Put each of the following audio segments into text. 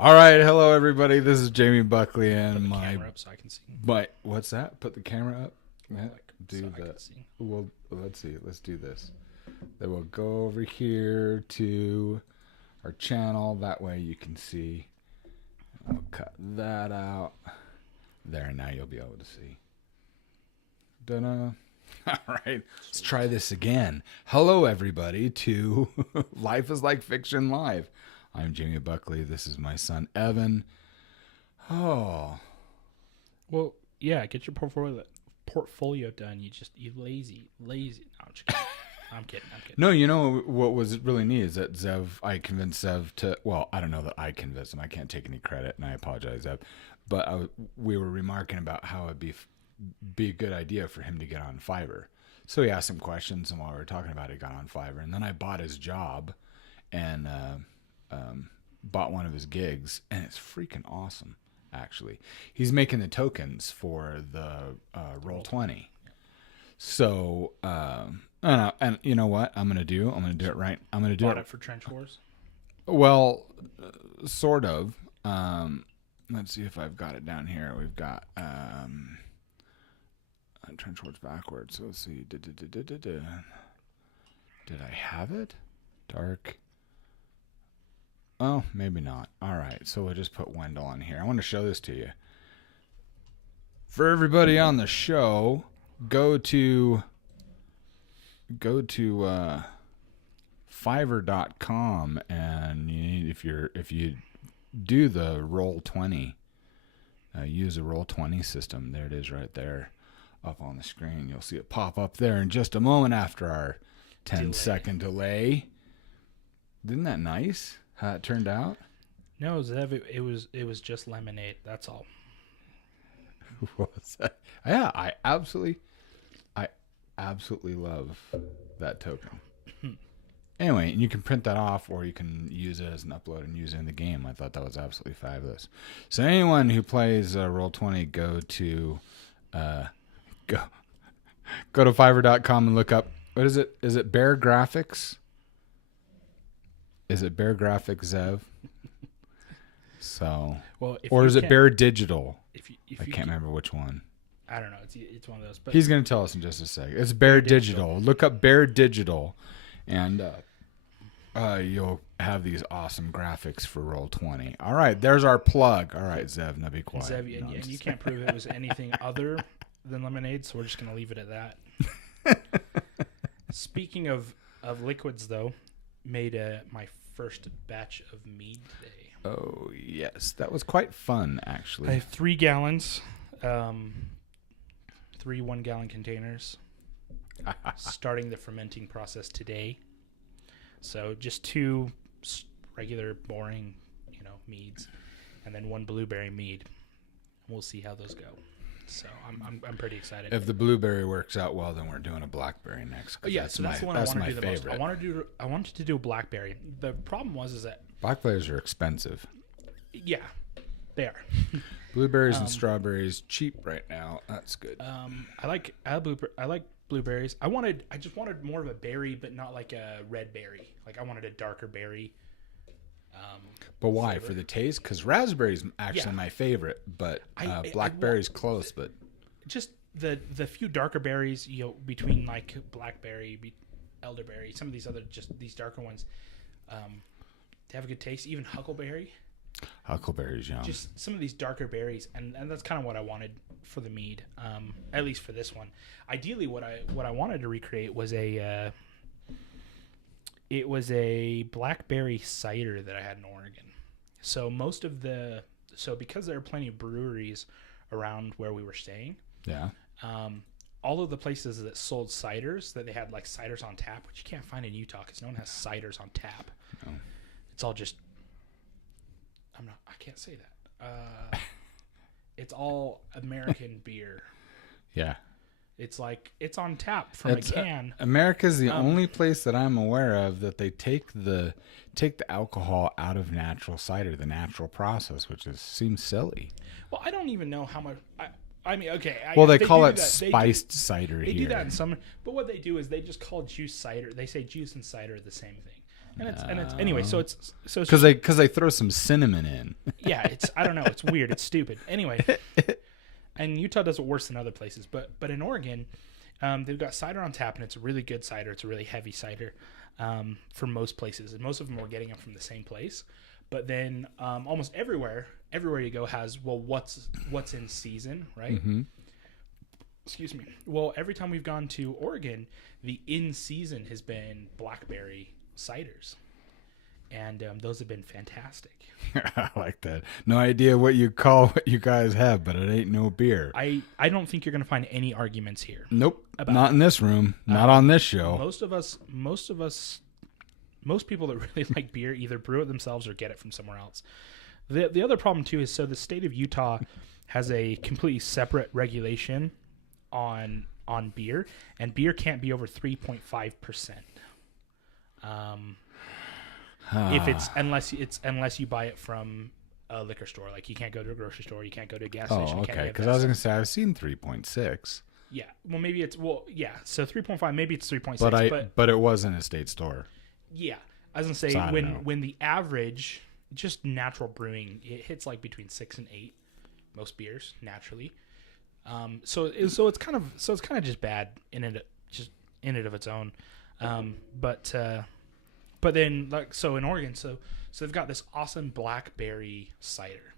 All right, hello everybody. This is Jamie Buckley and Put the my camera up so I can see. what's that? Put the camera up. Yeah, do so I can that. see. Well, let's see. Let's do this. Then we'll go over here to our channel. That way you can see. I'll cut that out. There, now you'll be able to see. Dun. All right, let's try this again. Hello everybody to Life is Like Fiction Live. I'm Jamie Buckley. This is my son, Evan. Oh. Well, yeah, get your portfolio done. You lazy. No, I'm just kidding. I'm kidding. No, you know what was really neat is that I convinced Zev to, well, I don't know that I convinced him. I can't take any credit, and I apologize, Zev. But we were remarking about how it'd be a good idea for him to get on Fiverr. So he asked some questions, and while we were talking about it, he got on Fiverr. And then I bought his job and bought one of his gigs, and it's freaking awesome, actually. He's making the tokens for the Roll20. So, and you know what I'm going to do? I'm going to do it right. I'm going to do Bought it for Trench Wars? Well, sort of. Let's see if I've got it down here. We've got Trench Wars backwards. So let's see. Did I have it? Dark. Oh, maybe not. All right. So we'll just put Wendell on here. I want to show this to you. For everybody on the show, go to Fiverr.com, and if you do the Roll20, use a Roll20 system. There it is right there up on the screen. You'll see it pop up there in just a moment after our 10-second delay. Isn't that nice how it turned out? No, Zev, it was just lemonade. That's all. What's that? Yeah, I absolutely love that token. Anyway, and you can print that off, or you can use it as an upload and use it in the game. I thought that was absolutely fabulous. So anyone who plays Roll20, go to Fiverr.com and look up, what is it? Is it Bear Graphics? Is it Bear Graphics, Zev? So, well, or is it Bear Digital? If I can't remember which one. I don't know. It's one of those. But he's going to tell us in just a second. It's Bear Digital. Look up Bear Digital, and you'll have these awesome graphics for Roll20. All right, there's our plug. All right, Zev, now be quiet. Zev, and you can't prove it was anything other than lemonade, so we're just going to leave it at that. Speaking of liquids, though, made my first batch of Mead today. Oh, yes. That was quite fun, actually. I have 3 gallons, 3 1-gallon containers, starting the fermenting process today. So just 2 regular, boring, meads, and then 1 blueberry mead. We'll see how those go. So I'm pretty excited. If the blueberry works out well, then we're doing a blackberry next. Oh, yeah, so that's the one I want to do the most. I wanted to do a blackberry. The problem is that blackberries are expensive. Yeah, they are. Blueberries and strawberries cheap right now. That's good. I like blueberries. I just wanted more of a berry, but not like a red berry. Like I wanted a darker berry. But why? Flavor. For the taste? Because raspberry's actually my favorite, but blackberry's close. But just the few darker berries, between like blackberry, elderberry, some of these these darker ones, they have a good taste. Even huckleberry. Huckleberry's yum. Just some of these darker berries, and that's kind of what I wanted for the mead. At least for this one. Ideally, what I wanted to recreate was a blackberry cider that I had in Oregon. So because there are plenty of breweries around where we were staying. Yeah. All of the places that sold ciders, that they had like ciders on tap, which you can't find in Utah because no one has ciders on tap. No. It's all just. I can't say that. It's all American beer. Yeah. It's like it's on tap from a can. America's the only place that I'm aware of that they take the alcohol out of natural cider, the natural process, which seems silly. Well, I don't even know how much. I mean, okay. They call it spiced cider here. They do that in some, but what they do is they just call juice cider. They say juice and cider are the same thing. and it's anyway. So it's because they throw some cinnamon in. Yeah, I don't know. It's weird. It's stupid. Anyway, and Utah does it worse than other places, but in Oregon, they've got cider on tap, and it's a really good cider. It's a really heavy cider for most places, and most of them are getting it from the same place. But then almost everywhere you go has what's in season, right? Mm-hmm. Excuse me. Well, every time we've gone to Oregon, the in season has been blackberry ciders, and those have been fantastic. I like that. No idea what you guys have, but it ain't no beer. I don't think you're going to find any arguments here. Nope. Not in this room. Not on this show. Most people that really like beer either brew it themselves or get it from somewhere else. The other problem too is, so the state of Utah has a completely separate regulation on beer, and beer can't be over 3.5%. Unless you buy it from a liquor store. Like, you can't go to a grocery store, you can't go to a gas station. Oh, okay. Because I was going to say, I've seen 3.6. Yeah. Well, maybe it's So 3.5, maybe it's 3.6. But it was in a state store. Yeah, I was going to say, when the average, just natural brewing, it hits like between 6 and 8, most beers naturally. So it's kind of just bad in it of its own. But then, like, so in Oregon, so they've got this awesome blackberry cider,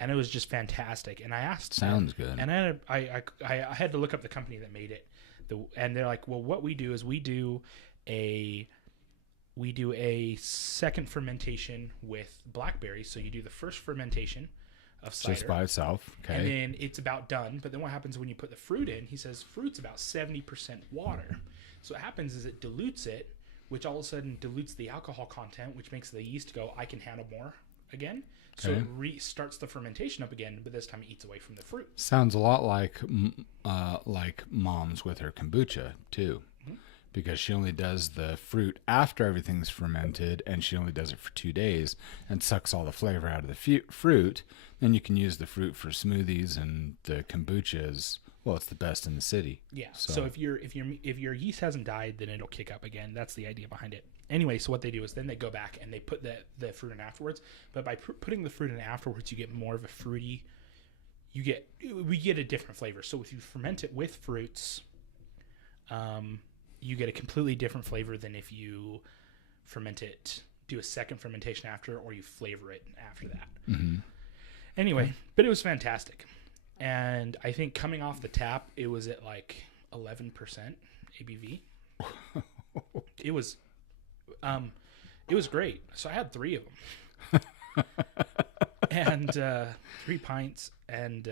and it was just fantastic. And I asked, sounds good. And I had to look up the company that made it, and they're like, well, what we do is we do a second fermentation with blackberry. So you do the first fermentation of cider just by itself, okay, and then it's about done. But then what happens when you put the fruit in? He says fruit's about 70% water. So what happens is it dilutes it, which all of a sudden dilutes the alcohol content, which makes the yeast go, I can handle more again. So it restarts the fermentation up again, but this time it eats away from the fruit. Sounds a lot like Mom's with her kombucha too, because she only does the fruit after everything's fermented, and she only does it for 2 days and sucks all the flavor out of the fruit. Then you can use the fruit for smoothies, and the kombucha is, well, it's the best in the city. Yeah. So if your yeast hasn't died, then it'll kick up again. That's the idea behind it. Anyway, so what they do is then they go back and they put the fruit in afterwards. But by putting the fruit in afterwards, you get more of a fruity. We get a different flavor. So if you ferment it with fruits, you get a completely different flavor than if you do a second fermentation after, or you flavor it after that. Mm-hmm. Anyway, but it was fantastic. And I think coming off the tap, it was at like 11% ABV. It was great. So I had 3 of them, and 3 pints. And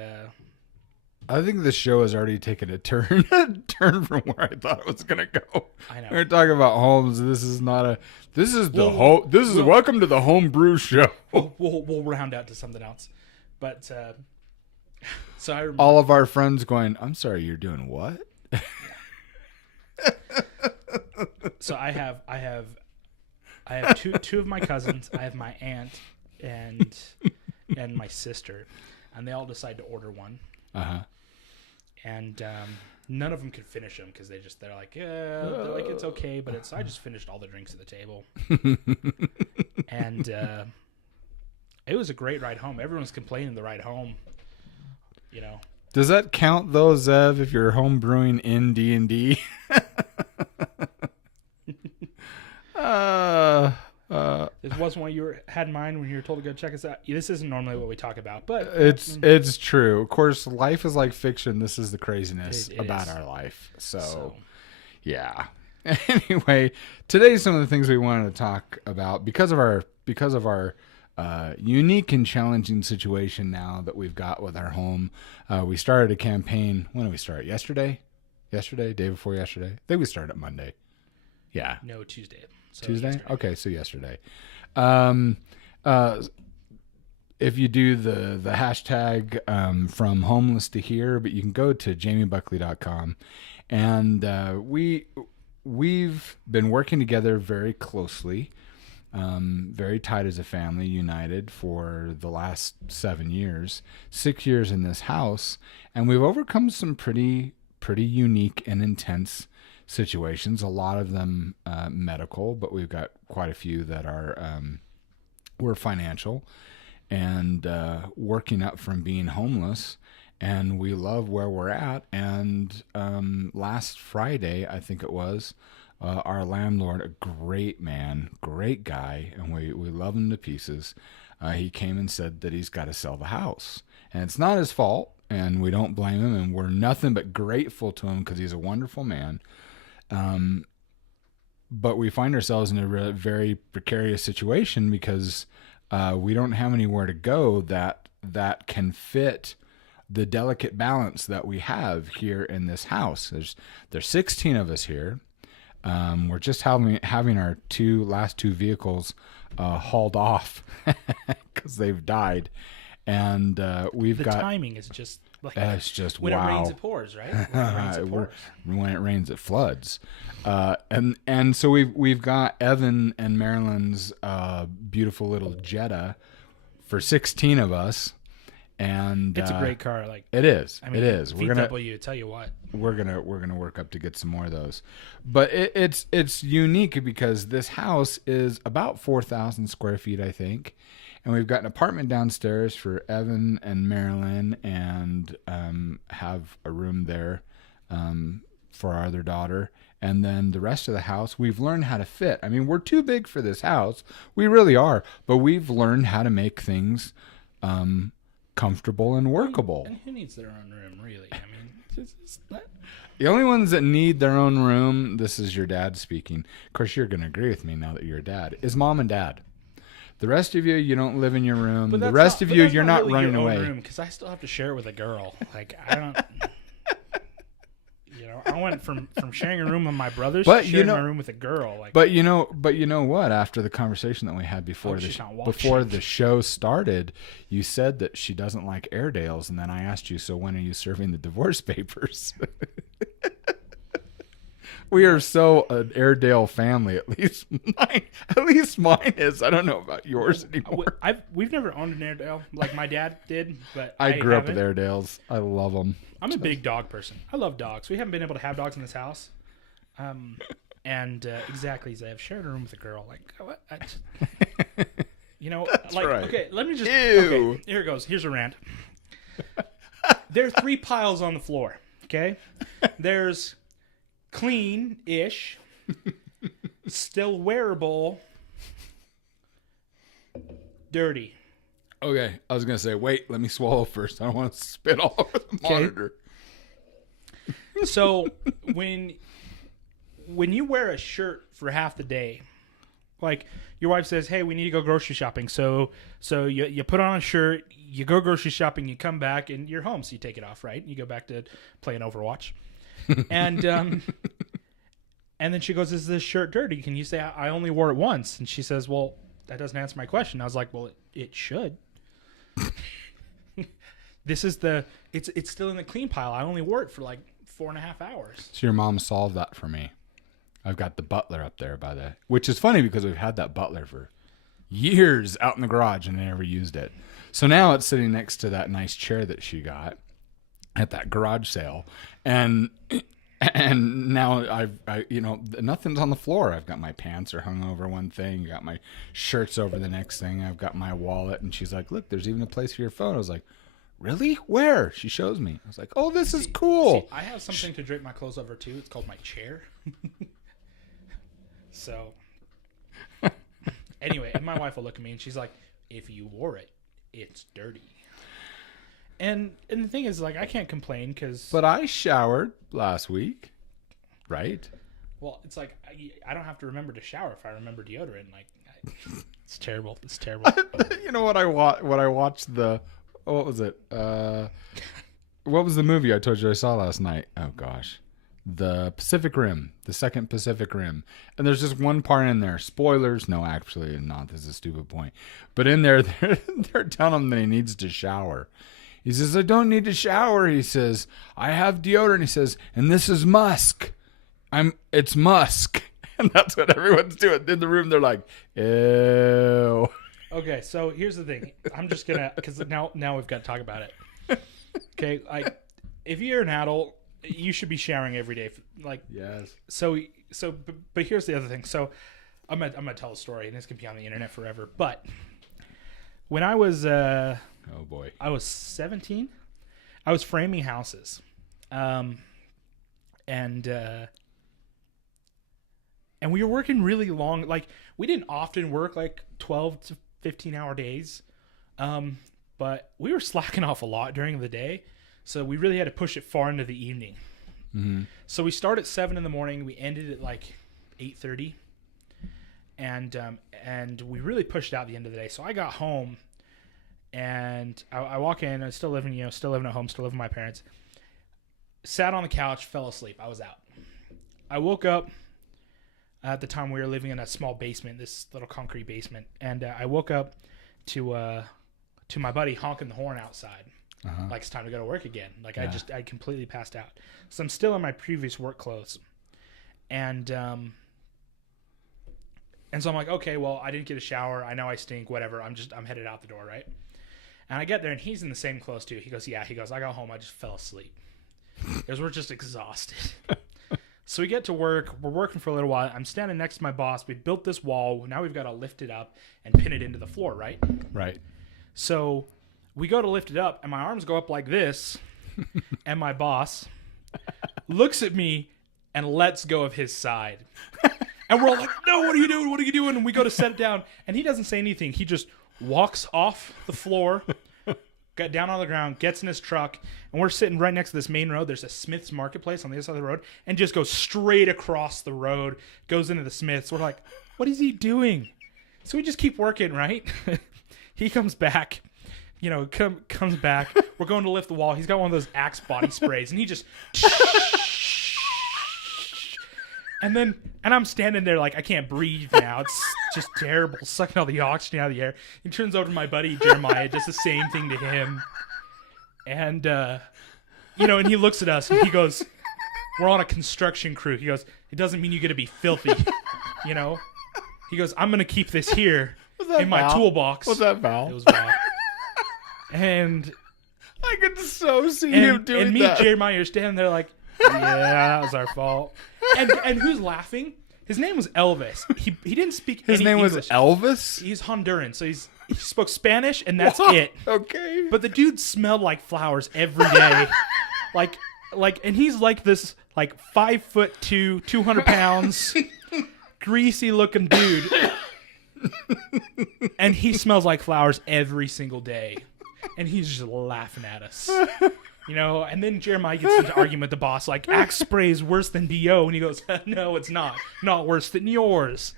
I think this show has already taken a turn from where I thought it was gonna go. I know. We're talking about homes. This is welcome to the home brew show. We'll round out to something else, but. So I remember, all of our friends going, I'm sorry, you're doing what? Yeah. So I have two of my cousins. I have my aunt and my sister, and they all decide to order one. And none of them could finish them because they're like, it's okay, but I just finished all the drinks at the table. And it was a great ride home. Everyone's complaining the ride home. You know. Does that count though, Zev, if you're home brewing in D&D? This wasn't what you had in mind when you were told to go check us out. This isn't normally what we talk about, but it's true. Of course, life is like fiction. This is the craziness about our life. So, yeah. Anyway, today some of the things we wanted to talk about because of our unique and challenging situation now that we've got with our home. We started a campaign. When did we start? Yesterday? Day before yesterday? I think we started Monday. Yeah. No, Tuesday. So Tuesday? Yesterday. Okay, so yesterday. If you do the hashtag from homeless to here, but you can go to jamiebuckley.com, and we've been working together very closely. Very tight as a family, united for the last 7 years, 6 years in this house, and we've overcome some pretty unique and intense situations. A lot of them medical, but we've got quite a few that are were financial and working up from being homeless. And we love where we're at. And last Friday, I think it was, our landlord, a great man, great guy, and we love him to pieces. He came and said that he's got to sell the house. And it's not his fault, and we don't blame him, and we're nothing but grateful to him because he's a wonderful man. But we find ourselves in a very precarious situation because we don't have anywhere to go that can fit the delicate balance that we have here in this house. There's 16 of us here. We're just having our last two vehicles hauled off because they've died, and the timing is just like it's just when wow. It rains, it pours, right? When it rains, it pours. When it rains, it floods, and so we've got Evan and Marilyn's beautiful little Jetta for 16 of us. And it's a great car. Like it is. I mean, it is. VW, tell you what. We're gonna work up to get some more of those. But it's unique because this house is about 4,000 square feet, I think. And we've got an apartment downstairs for Evan and Marilyn, and have a room there for our other daughter. And then the rest of the house, we've learned how to fit. I mean, we're too big for this house. We really are. But we've learned how to make things comfortable and workable. And who needs their own room, really? I mean, the only ones that need their own room, this is your dad speaking. Of course, you're going to agree with me now that you're a dad, is mom and dad. The rest of you don't live in your room. The rest of you, you're not really running away. Because I still have to share it with a girl. Like, I don't... I went from sharing a room with my brothers to sharing my room with a girl. Like, but you know what? After the conversation that we had before the show started, you said that she doesn't like Airedales, and then I asked you, so when are you serving the divorce papers? We are so an Airedale family. At least mine is. I don't know about yours anymore. We've never owned an Airedale like my dad did, but I grew up with Airedales. I love them. I'm a big dog person. I love dogs. We haven't been able to have dogs in this house. Exactly, Zev. Sharing a room with a girl. Like, what? That's like, right. okay, let me just. Ew. Okay, here it goes. Here's a rant. There are 3 piles on the floor. Okay, there's clean-ish, still wearable, dirty. Okay, I was going to say, wait, let me swallow first. I don't want to spit all over the monitor. So when you wear a shirt for half the day, like your wife says, hey, we need to go grocery shopping. So you put on a shirt, you go grocery shopping, you come back, and you're home. So you take it off, right? You go back to playing Overwatch. And and then she goes, is this shirt dirty? Can you say, I only wore it once? And she says, well, that doesn't answer my question. I was like, well, it should. It's still in the clean pile. I only wore it for like 4.5 hours. So your mom solved that for me. I've got the Butler up there which is funny because we've had that Butler for years out in the garage and I never used it. So now it's sitting next to that nice chair that she got at that garage sale. And now I nothing's on the floor. I've got my pants are hung over one thing. I got my shirts over the next thing. I've got my wallet. And she's like, look, there's even a place for your phone. I was like, really? Where? She shows me. I was like, oh, this is cool. See, I have something to drape my clothes over too. It's called my chair. So anyway, and my wife will look at me and she's like, if you wore it, it's dirty. And the thing is, like, I can't complain because... But I showered last week, right? Well, it's like, I don't have to remember to shower if I remember deodorant. Like, it's terrible. It's terrible. You know what I watched what was it? What was the movie I told you I saw last night? Oh, gosh. The Pacific Rim. The second Pacific Rim. And there's just one part in there. Spoilers. No, actually not. This is a stupid point. But in there, they're telling him that he needs to shower. He says, I don't need to shower. He says, I have deodorant. He says, and this is musk. It's musk. And that's what everyone's doing. In the room, they're like, ew. Okay, so here's the thing. I'm just going to, because now we've got to talk about it. Okay, like, if you're an adult you should be showering every day. Yes. But here's the other thing. So I'm gonna tell a story, and this can be on the internet forever. But when I was Oh boy. I was 17, I was framing houses, and we were working really long. Like, we didn't often work like 12 to 15-hour days, but we were slacking off a lot during the day, so we really had to push it far into the evening. Mm-hmm. So we started at 7 in the morning. We ended at like 8:30, and we really pushed out the end of the day. So I got home, and I walk in. I was still living at home, still living with my parents. Sat on the couch, fell asleep. I was out. I woke up. At the time, we were living in a small basement, this little concrete basement, and I woke up to my buddy honking the horn outside, like it's time to go to work again. Like, yeah. I completely passed out. So I'm still in my previous work clothes, and so I'm like, okay, well, I didn't get a shower. I know I stink. Whatever. I'm headed out the door, right? And I get there, and he's in the same clothes too. He goes, yeah. He goes, I got home. I just fell asleep because we're just exhausted. So we get to work. We're working for a little while. I'm standing next to my boss. We built this wall. Now we've got to lift it up and pin it into the floor, right? Right. So we go to lift it up, and my arms go up like this, and my boss looks at me and lets go of his side. And we're all like, no, what are you doing? What are you doing? And we go to set it down, and he doesn't say anything. He just walks off the floor, got down on the ground, gets in his truck, and we're sitting right next to this main road. There's a Smith's Marketplace on the other side of the road, and just goes straight across the road, goes into the Smith's. We're like, what is he doing? So we just keep working, right? He comes back, comes back. We're going to lift the wall. He's got one of those Axe body sprays, and he just... And I'm standing there like, I can't breathe now. It's just terrible, sucking all the oxygen out of the air. He turns over to my buddy Jeremiah, does the same thing to him. And, and he looks at us and he goes, we're on a construction crew. He goes, it doesn't mean you get to be filthy, He goes, I'm going to keep this here in my toolbox. Was that Val? It was Val. And I could so see him doing that. And me and Jeremiah are standing there like, yeah, that was our fault. And who's laughing? His name was Elvis. He didn't speak His any name English. was Elvis? He's Honduran, so he spoke Spanish, and that's it. Okay. But the dude smelled like flowers every day. And he's like this, 5'2", 200 pounds, greasy looking dude. And he smells like flowers every single day. And he's just laughing at us. And then Jeremiah gets into argument with the boss, like, Axe spray is worse than BO. And he goes, no, it's not. Not worse than yours.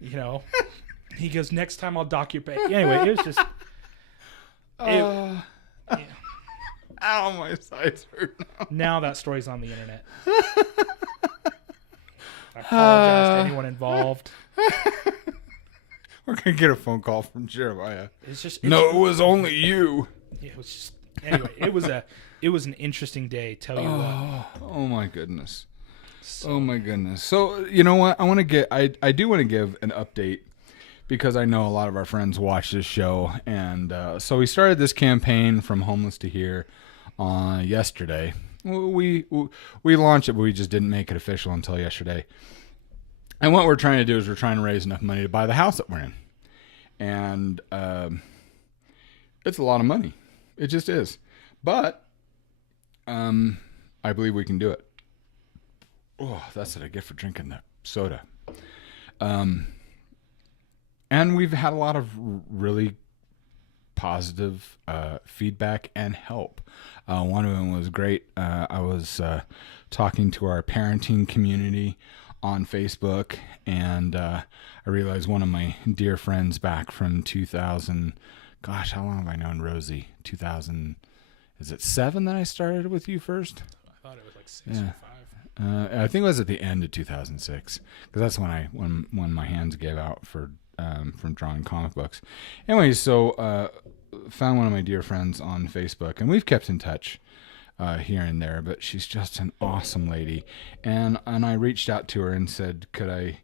He goes, next time I'll dock your pay. Anyway, it was just... Yeah. Ow, my sides hurt now. Now that story's on the internet. I apologize to anyone involved. We're going to get a phone call from Jeremiah. It was only you. It was just... Anyway, it was an interesting day, tell you what. Oh my goodness. Oh my goodness. So, you know what? I do want to give an update because I know a lot of our friends watch this show, and so we started this campaign from homeless to here yesterday. We launched it, but we just didn't make it official until yesterday. And what we're trying to do is we're trying to raise enough money to buy the house that we're in. And it's a lot of money. It just is. But I believe we can do it. Oh, that's what I get for drinking the soda. And we've had a lot of really positive feedback and help. One of them was great. I was talking to our parenting community on Facebook, and I realized one of my dear friends back from 2000, gosh, how long have I known Rosie? 2000, is it 7 that I started with you first? I thought it was like 6 or 5. I think it was at the end of 2006, because that's when my hands gave out for from drawing comic books. Anyway, so found one of my dear friends on Facebook, and we've kept in touch here and there, but she's just an awesome lady. And I reached out to her and said, could I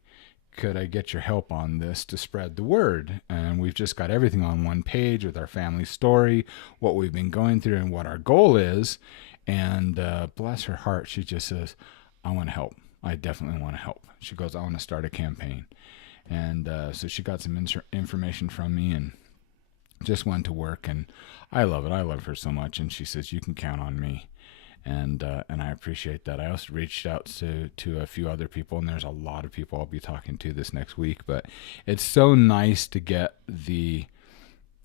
get your help on this to spread the word? And we've just got everything on one page with our family story, what we've been going through, and what our goal is. And bless her heart, she just says, I want to help. I definitely want to help. She goes, I want to start a campaign. And so she got some information from me and just went to work. And I love it. I love her so much. And she says, you can count on me. And I appreciate that. I also reached out to a few other people, and there's a lot of people I'll be talking to this next week. But it's so nice to get the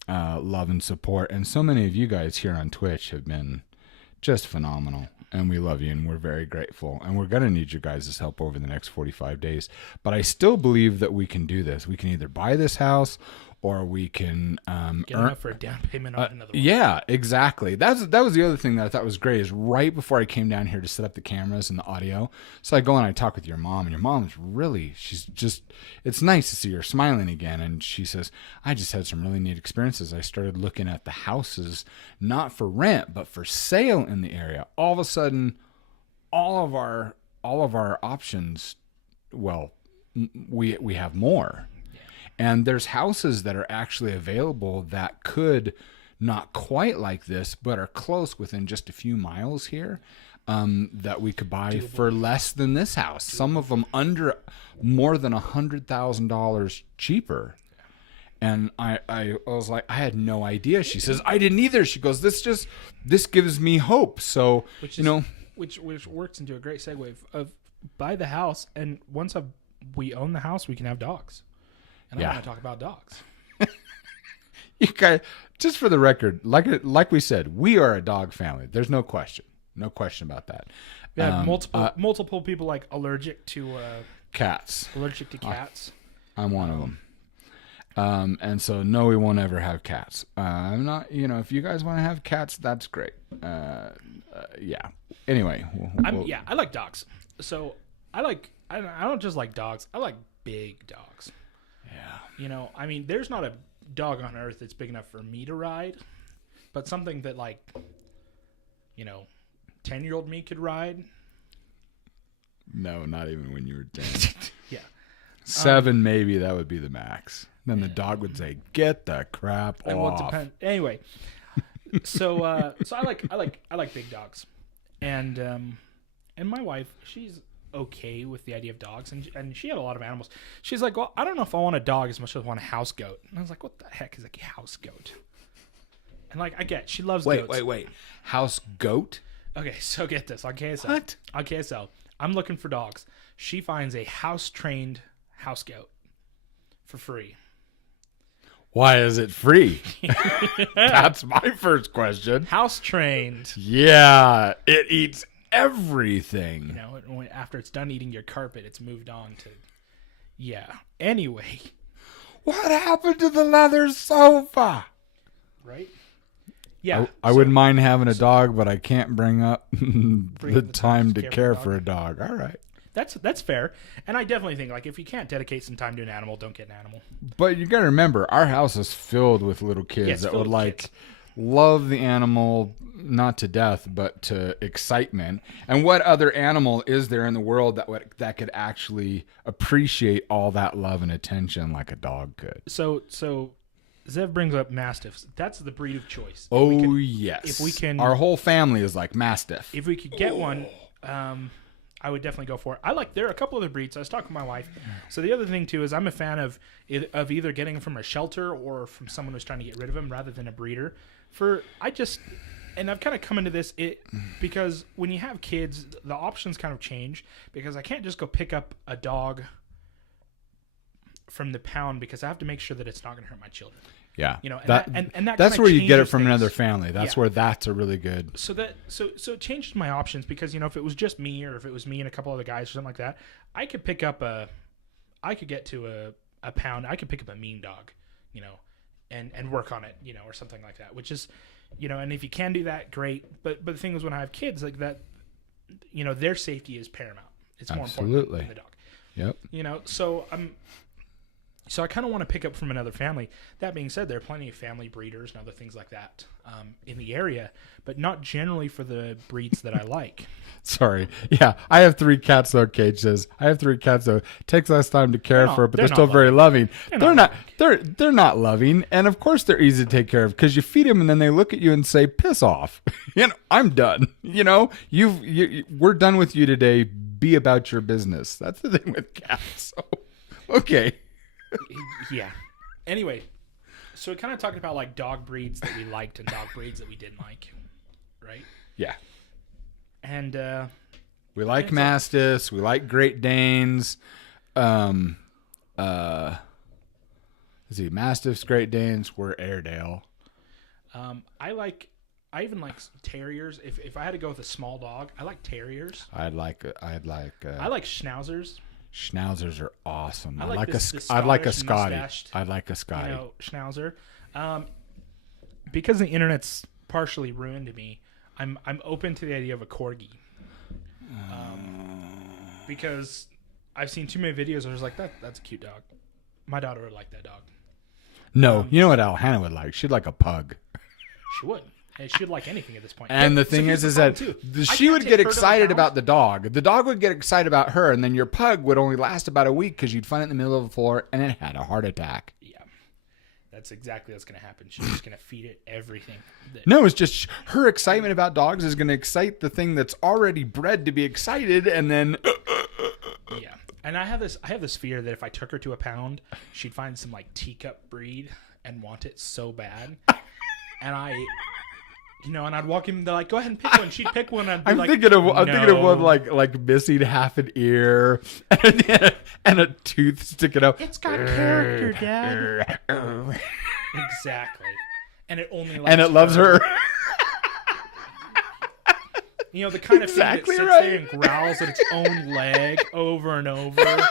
love and support. And so many of you guys here on Twitch have been just phenomenal. And we love you, and we're very grateful. And we're going to need your guys' help over the next 45 days. But I still believe that we can do this. We can either buy this house, or we can get enough for a down payment on another one. Yeah, exactly. That was the other thing that I thought was great, is right before I came down here to set up the cameras and the audio. So I go and I talk with your mom, and your mom's really, it's nice to see her smiling again. And she says, I just had some really neat experiences. I started looking at the houses, not for rent, but for sale in the area. All of a sudden, all of our options, well, we have more. And there's houses that are actually available that could, not quite like this, but are close within just a few miles here, that we could buy for less than this house. Some of them under more than $100,000 cheaper. And I was like, I had no idea. She says, I didn't either. She goes, this gives me hope. So, which works into a great segue of buy the house, and once we own the house, we can have dogs. And I want to talk about dogs. You guys, just for the record, like we said, we are a dog family. There's no question. No question about that. We have multiple people like allergic to cats. Allergic to cats. I'm one of them. And so, no, we won't ever have cats. I'm not, if you guys want to have cats, that's great. Yeah. Anyway. I like dogs. So I don't just like dogs. I like big dogs. Yeah. There's not a dog on earth that's big enough for me to ride, but something that 10-year-old me could ride. No, not even when you were 10. Yeah. 7, maybe that would be the max. Then the dog would say, "Get the crap off." Anyway, so I like big dogs, and my wife, she's okay with the idea of dogs, and she had a lot of animals. She's like, well, I don't know if I want a dog as much as I want a house goat. And I was like, what the heck is a house goat? And I get, she loves goats. Wait. House goat? Okay, so get this. On KSL. What? On KSL, I'm looking for dogs. She finds a house-trained house goat for free. Why is it free? That's my first question. House-trained. Yeah, it eats everything. After it's done eating your carpet, it's moved on to... Yeah. Anyway. What happened to the leather sofa? Right? Yeah. I wouldn't mind having a dog, but I can't bring up the time to care for a dog. All right. That's fair. And I definitely think, if you can't dedicate some time to an animal, don't get an animal. But you got to remember, our house is filled with little kids that would love the animal, not to death, but to excitement. And what other animal is there in the world that could actually appreciate all that love and attention like a dog could? So Zev brings up Mastiffs. That's the breed of choice. Yes. If we can, our whole family is like Mastiff. If we could get one, I would definitely go for it. There are a couple other breeds. I was talking to my wife. So the other thing too is I'm a fan of either getting them from a shelter or from someone who's trying to get rid of them rather than a breeder. And I've kind of come into this because when you have kids, the options kind of change, because I can't just go pick up a dog from the pound because I have to make sure that it's not going to hurt my children. Yeah, that's where you get it from another family. That's where that's a really good. So it changed my options because if it was just me or if it was me and a couple other guys or something like that, I could pick up I could get to a pound. I could pick up a mean dog, and work on it, or something like that. Which is, and if you can do that, great. But the thing is, when I have kids like that, their safety is paramount. It's more important than the dog. Yep. So So I kind of want to pick up from another family. That being said, there are plenty of family breeders and other things like that in the area, but not generally for the breeds that I like. Sorry. Yeah, I have 3 cats though, Cage says. I have 3 cats though. Takes less time to care for, but they're still very loving. They're not loving, and of course they're easy to take care of because you feed them and then they look at you and say, "Piss off." I'm done. We're done with you today. Be about your business. That's the thing with cats. So, okay. Yeah. Anyway, so we kind of talked about like dog breeds that we liked and dog breeds that we didn't like, right? Yeah. And we like Mastiffs. We like Great Danes. Let's see, Mastiffs, Great Danes. We're Airedale. I even like terriers. If I had to go with a small dog, I like terriers. I like schnauzers. Schnauzers are awesome. I'd like a Scotty. I'd like a Scotty. Schnauzer. Because the internet's partially ruined me, I'm open to the idea of a corgi. Because I've seen too many videos where I was like, that's a cute dog. My daughter would like that dog. No, you know what Alhannah would like? She'd like a pug. She would. And she'd like anything at this point. And the thing is that she would get excited about the dog. The dog would get excited about her, and then your pug would only last about a week because you'd find it in the middle of the floor, and it had a heart attack. Yeah. That's exactly what's going to happen. She's just going to feed it everything. No, it's just her excitement about dogs is going to excite the thing that's already bred to be excited, and then... Yeah. And I have this fear that if I took her to a pound, she'd find some like teacup breed and want it so bad. And I'd walk in, they're like, go ahead and pick one. She'd pick one. I'm thinking of one like missing half an ear and a tooth sticking out. It's got character, Dad. Exactly. And it only loves her. The kind of thing that sits there and growls at its own leg over and over.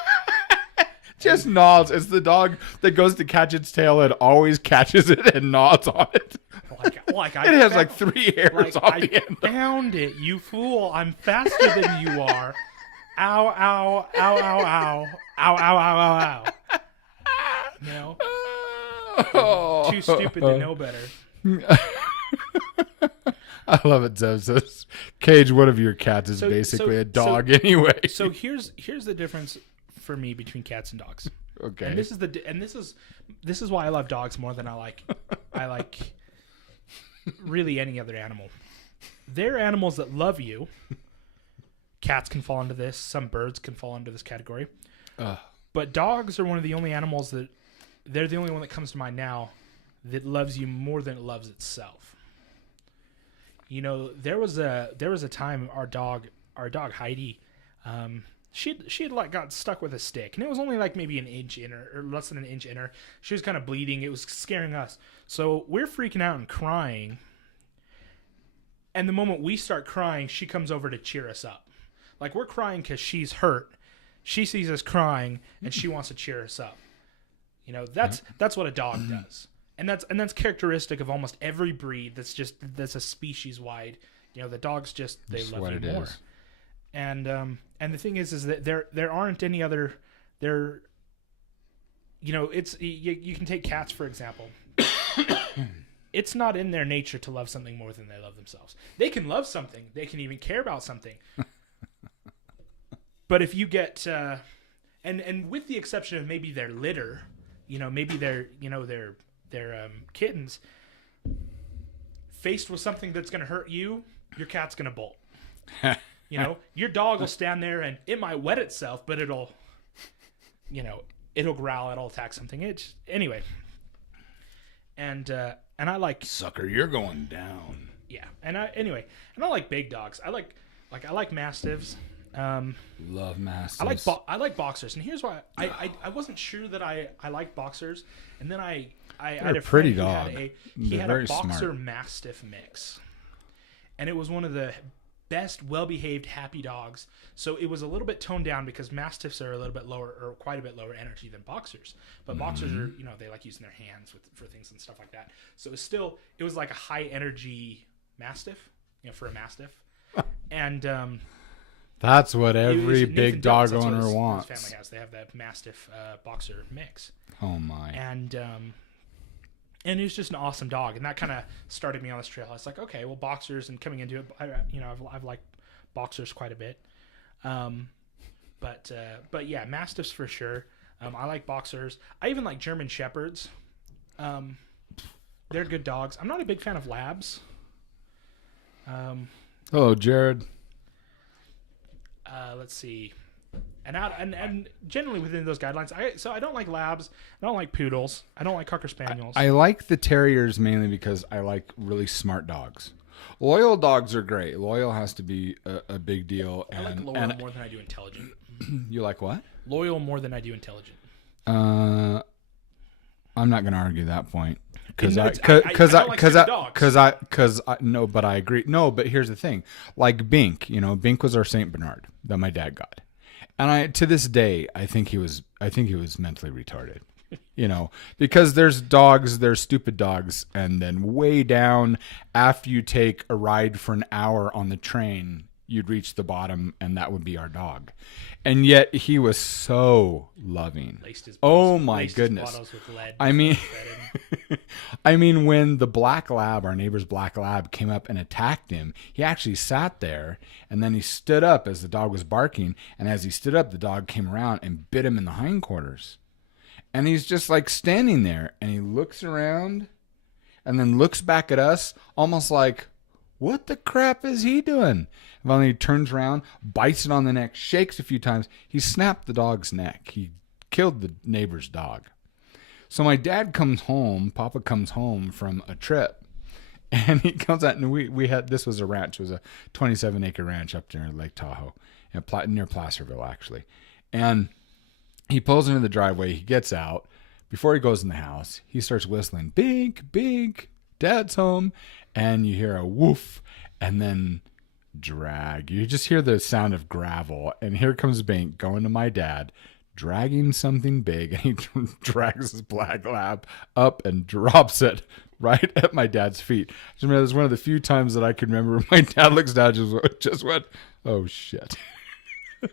Just nods. It's the dog that goes to catch its tail and always catches it and nods on it. It has like 3 hairs on the end. I found it, you fool. I'm faster than you are. Ow, ow, ow, ow, ow. Ow, ow, ow, ow, ow. Too stupid to know better. I love it, Zev says. Cage, one of your cats is basically a dog anyway. So here's the difference for me between cats and dogs. Okay. And this is why I love dogs more than I like really any other animal. They're animals that love you. Cats can fall into this. Some birds can fall into this category. But dogs are one of the only animals they're the only one that comes to mind now that loves you more than it loves itself. There was a time our dog Heidi, she had like got stuck with a stick, and it was only like maybe an inch in her, or less than an inch in her. She was kind of bleeding. It was scaring us. So we're freaking out and crying. And the moment we start crying, she comes over to cheer us up. Like, we're crying because she's hurt. She sees us crying, and she wants to cheer us up. That's what a dog does. And that's characteristic of almost every breed. That's a species wide. The dogs they love you more. And the thing is that there aren't any other. It's you can take cats for example. It's not in their nature to love something more than they love themselves. They can love something. They can even care about something. But if you get and with the exception of maybe their litter, maybe their kittens, faced with something that's going to hurt you, your cat's going to bolt. Your dog will stand there and it might wet itself, but it'll growl, it'll attack something. Anyway. And I like sucker, you're going down. Yeah. And I like big dogs. I like mastiffs. Love mastiffs. I like boxers, and here's why I wasn't sure that I like boxers, and then I had a pretty friend dog. He had a boxer smart. mastiff mix, and it was one of the best, well-behaved, happy dogs. So it was a little bit toned down because mastiffs are a little bit lower, or quite a bit lower energy than boxers. But boxers are, they like using their hands for things and stuff like that. So it was like a high energy mastiff, for a mastiff. And That's what It was every Nathan big Dillon's, dog that's what owner his wants. family has. They have that Mastiff Boxer mix. Oh my! And it was just an awesome dog, and that kind of started me on this trail. I was like, okay, well, boxers, and coming into it, I've liked boxers quite a bit. But yeah, Mastiffs for sure. I like boxers. I even like German Shepherds. They're good dogs. I'm not a big fan of labs. Hello, Jared. Let's see. And generally within those guidelines, I don't like labs. I don't like poodles. I don't like cocker spaniels. I like the terriers mainly because I like really smart dogs. Loyal dogs are great. Loyal has to be a big deal. I like loyal more than I do intelligent. You like what? Loyal more than I do intelligent. I'm not going to argue that point. But I agree. No, but here's the thing. Like Bink, Bink was our Saint Bernard that my dad got. And to this day, I think he was mentally retarded, because there's stupid dogs. And then way down after you take a ride for an hour on the train, you'd reach the bottom and that would be our dog. And yet he was so loving. Oh my goodness. I mean, when the black lab, our neighbor's black lab, came up and attacked him, he actually sat there and then he stood up as the dog was barking. And as he stood up, the dog came around and bit him in the hindquarters. And he's just like standing there and he looks around and then looks back at us almost like, what the crap is he doing? And finally he turns around, bites it on the neck, shakes a few times. He snapped the dog's neck. He killed the neighbor's dog. So my dad comes home, Papa comes home from a trip, and he comes out, and we had, this was a ranch. It was a 27-acre ranch up near Lake Tahoe, near Placerville, actually. And he pulls into the driveway. He gets out. Before he goes in the house, he starts whistling, Bink, Bink, Dad's home. And you hear a woof, and then drag. You just hear the sound of gravel, and here comes Bink going to my dad, dragging something big, and he drags his black lab up and drops it right at my dad's feet. I just remember it was one of the few times that I can remember my dad looks down, just went, oh shit.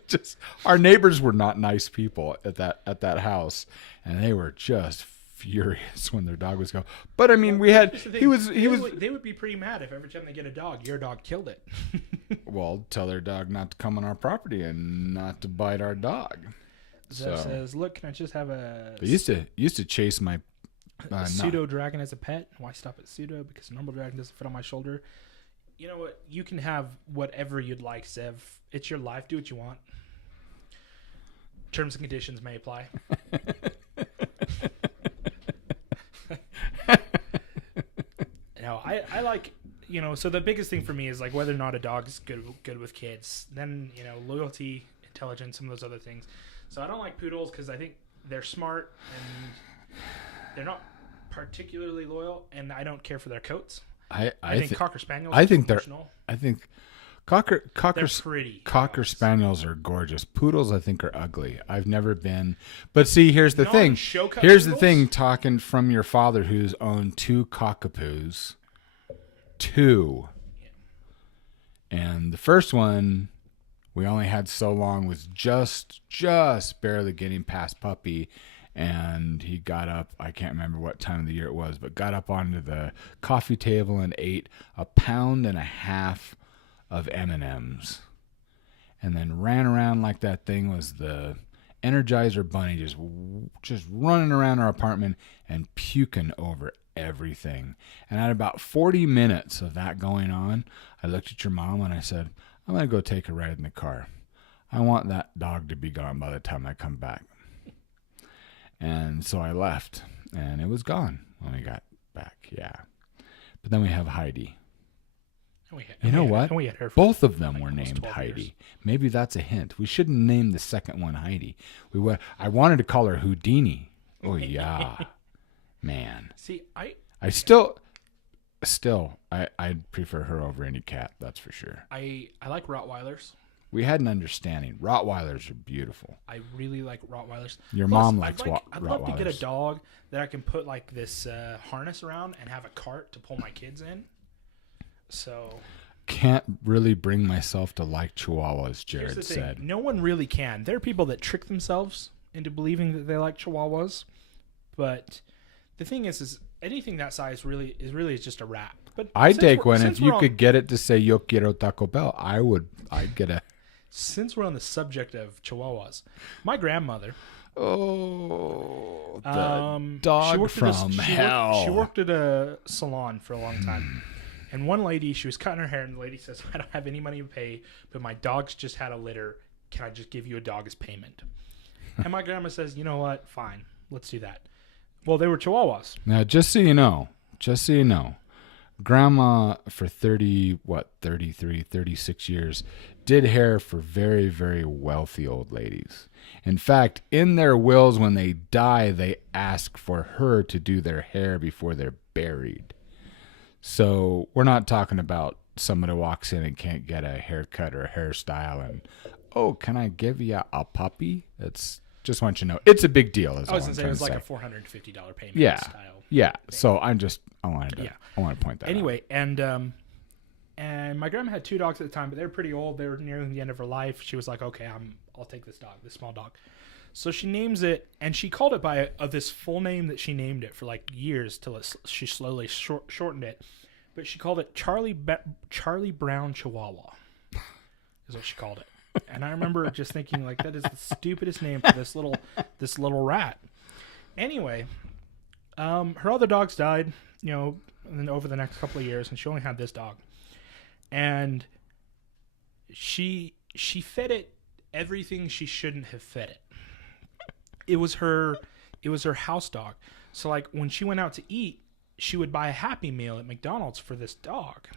Just our neighbors were not nice people at that house, and they were just furious when their dog was going. But I mean, they would be pretty mad if every time they get a dog, your dog killed it. Well, tell their dog not to come on our property and not to bite our dog. Zev says, look, can I just have a... They used to chase my... pseudo dragon as a pet. Why stop at pseudo? Because a normal dragon doesn't fit on my shoulder. You know what? You can have whatever you'd like, Zev. It's your life. Do what you want. Terms and conditions may apply. No, I like... so the biggest thing for me is like whether or not a dog is good with kids. Then, loyalty, intelligence, some of those other things. So I don't like poodles because I think they're smart and they're not particularly loyal, and I don't care for their coats. I think cocker spaniels. I think cocker pretty. Cocker spaniels are gorgeous. Poodles, I think, are ugly. I've never been. But see, here's the thing. Here's the thing. Talking from your father, who's owned 2 cockapoos. 2. Yeah. And the first one we only had so long was just barely getting past puppy, and he got up, I can't remember what time of the year it was, but got up onto the coffee table and ate 1.5 pounds of M&Ms, and then ran around like that thing was the Energizer Bunny, just running around our apartment and puking over everything. And at about 40 minutes of that going on, I looked at your mom and I said, I'm going to go take a ride in the car. I want that dog to be gone by the time I come back. And so I left, and it was gone when we got back, yeah. But then we have Heidi. You know what? Both of them were named Heidi. Years. Maybe that's a hint. We shouldn't name the second one Heidi. I wanted to call her Houdini. Oh, yeah. Man. See, I still, I'd prefer her over any cat, that's for sure. I like Rottweilers. We had an understanding. Rottweilers are beautiful. I really like Rottweilers. Your mom likes Rottweilers. I'd love to get a dog that I can put like this harness around and have a cart to pull my kids in. So can't really bring myself to like Chihuahuas, Here's the Jared thing. said. No one really can. There are people that trick themselves into believing that they like Chihuahuas, but the thing is anything that size really is just a rat. But I'd take one if you could get it to say "Yo quiero Taco Bell." I'd get a. Since we're on the subject of Chihuahuas, my grandmother. Oh, the dog from hell. She worked at a salon for a long time. And one lady, she was cutting her hair, and the lady says, I don't have any money to pay, but my dog's just had a litter. Can I just give you a dog as payment? And my grandma says, you know what? Fine. Let's do that. Well, they were Chihuahuas. Now, just so you know, Grandma for 33, 36 years did hair for very, very wealthy old ladies. In fact, in their wills, when they die, they ask for her to do their hair before they're buried. So we're not talking about someone who walks in and can't get a haircut or a hairstyle and, oh, can I give you a puppy? It's just want you to know it's a big deal. I was going to say it was like a $450 payment style. Yeah. So I wanted to point that out. Anyway, and my grandma had 2 dogs at the time, but they were pretty old. They were nearing the end of her life. She was like, okay, I'll take this dog, this small dog. So she names it, and she called it by this full name that she named it for like years till she slowly shortened it. But she called it Charlie Brown Chihuahua, is what she called it. And I remember just thinking, like, that is the stupidest name for this little rat. Anyway, her other dogs died, over the next couple of years, and she only had this dog. And she fed it everything she shouldn't have fed it. It was her house dog. So like when she went out to eat, she would buy a Happy Meal at McDonald's for this dog.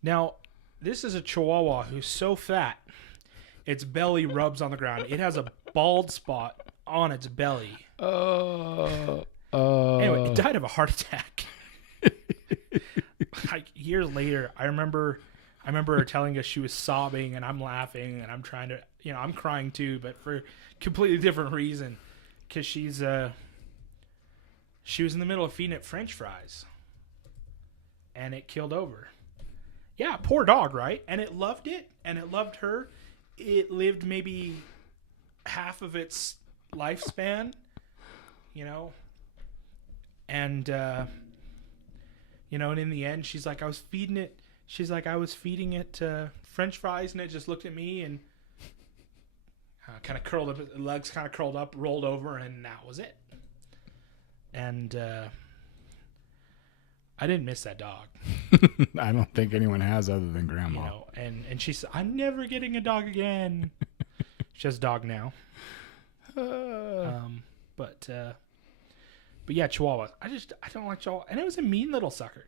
Now, this is a Chihuahua who's so fat, its belly rubs on the ground. It has a bald spot on its belly. Anyway, it died of a heart attack. Like years later, I remember her telling us she was sobbing, and I'm laughing, and I'm trying to, I'm crying too, but for a completely different reason, because she was in the middle of feeding it French fries, and it keeled over. Yeah, poor dog, right? And it loved it, and it loved her. It lived maybe half of its lifespan, and and in the end, she's like, I was feeding it French fries, and it just looked at me and kind of curled up, legs kind of curled up, rolled over, and that was it. And I didn't miss that dog. I don't think anyone has other than Grandma. And she said, I'm never getting a dog again. She has a dog now. But yeah, Chihuahua. I don't like Chihuahua. And it was a mean little sucker.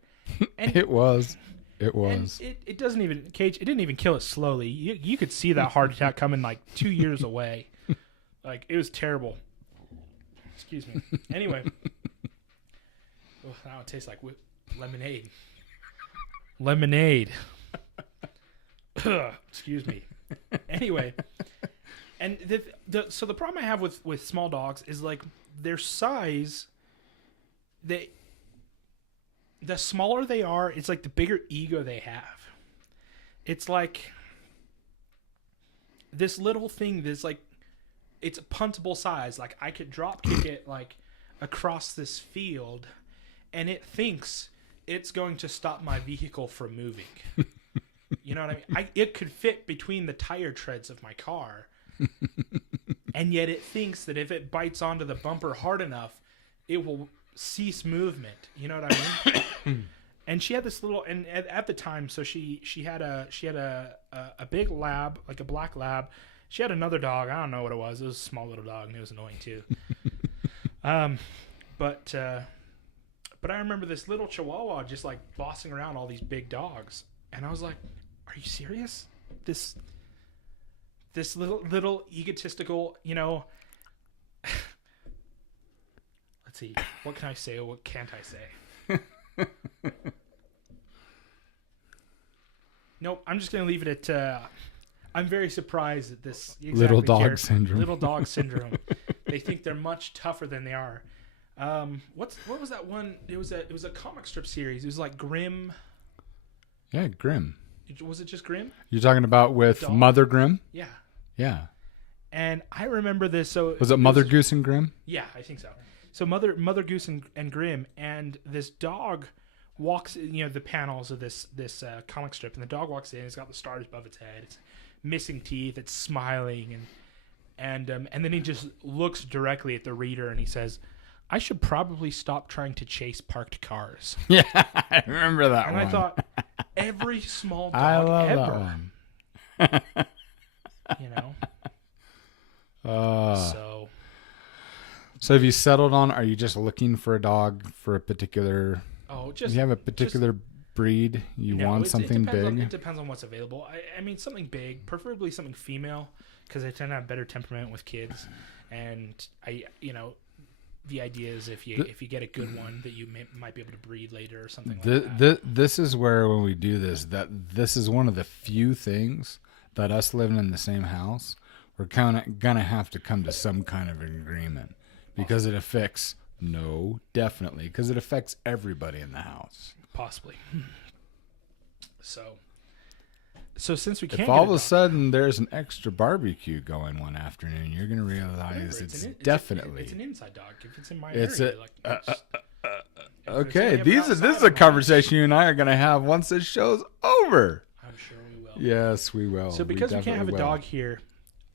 And It was. And it doesn't even, Cage, it didn't even kill it slowly. You could see that heart attack coming like 2 years away. Like, it was terrible. Excuse me. Anyway. Oh, now it tastes like lemonade. Lemonade. Excuse me. Anyway. And so the problem I have with small dogs is like their size, the smaller they are, it's like the bigger ego they have. It's like this little thing that's like, it's a puntable size. Like I could drop kick it like across this field, and it thinks it's going to stop my vehicle from moving. You know what I mean? It could fit between the tire treads of my car. And yet it thinks that if it bites onto the bumper hard enough, it will cease movement. You know what I mean? And she had this little, and at the time, so she had a big lab, like a black lab. She had another dog. I don't know what it was. It was a small little dog, and it was annoying too. But I remember this little Chihuahua just like bossing around all these big dogs, and I was like, "Are you serious? This little egotistical, let's see, what can I say or what can't I say?" Nope, I'm just gonna leave it at. I'm very surprised at this. Exactly, little dog syndrome. Little dog syndrome. They think they're much tougher than they are. What was that one? It was a comic strip series. It was like Grimm. Yeah, Grimm. Was it just Grimm? You're talking about with Dog? Mother Grimm? Yeah. Yeah. And I remember this. So Was it Mother Goose and Grimm? Yeah, I think so. So Mother Goose and Grimm, and this dog walks. The panels of this comic strip, and the dog walks in. It's got the stars above its head. It's missing teeth. It's smiling, and then he just looks directly at the reader, and he says, "I should probably stop trying to chase parked cars." Yeah, I remember that and one. I thought, every small dog I love ever. that one. So have you settled on? Are you just looking for a dog for a particular? Do you have a particular breed? You want something big? It depends on what's available. I mean, something big, preferably something female, because they tend to have better temperament with kids. And the idea is if you get a good one, that you might be able to breed later or something like that. This is where when we do this, this is one of the few things that us living in the same house, we're kind of gonna have to come to some kind of an agreement because it affects. No, definitely, because it affects everybody in the house. Possibly. So since we can't, if all of a sudden there's an extra barbecue going one afternoon, you're gonna realize it's definitely it's an inside dog. If it's in my area, okay. This is a conversation you and I are gonna have once this show's over. I'm sure we will. Yes, we will. So because we can't have a dog here,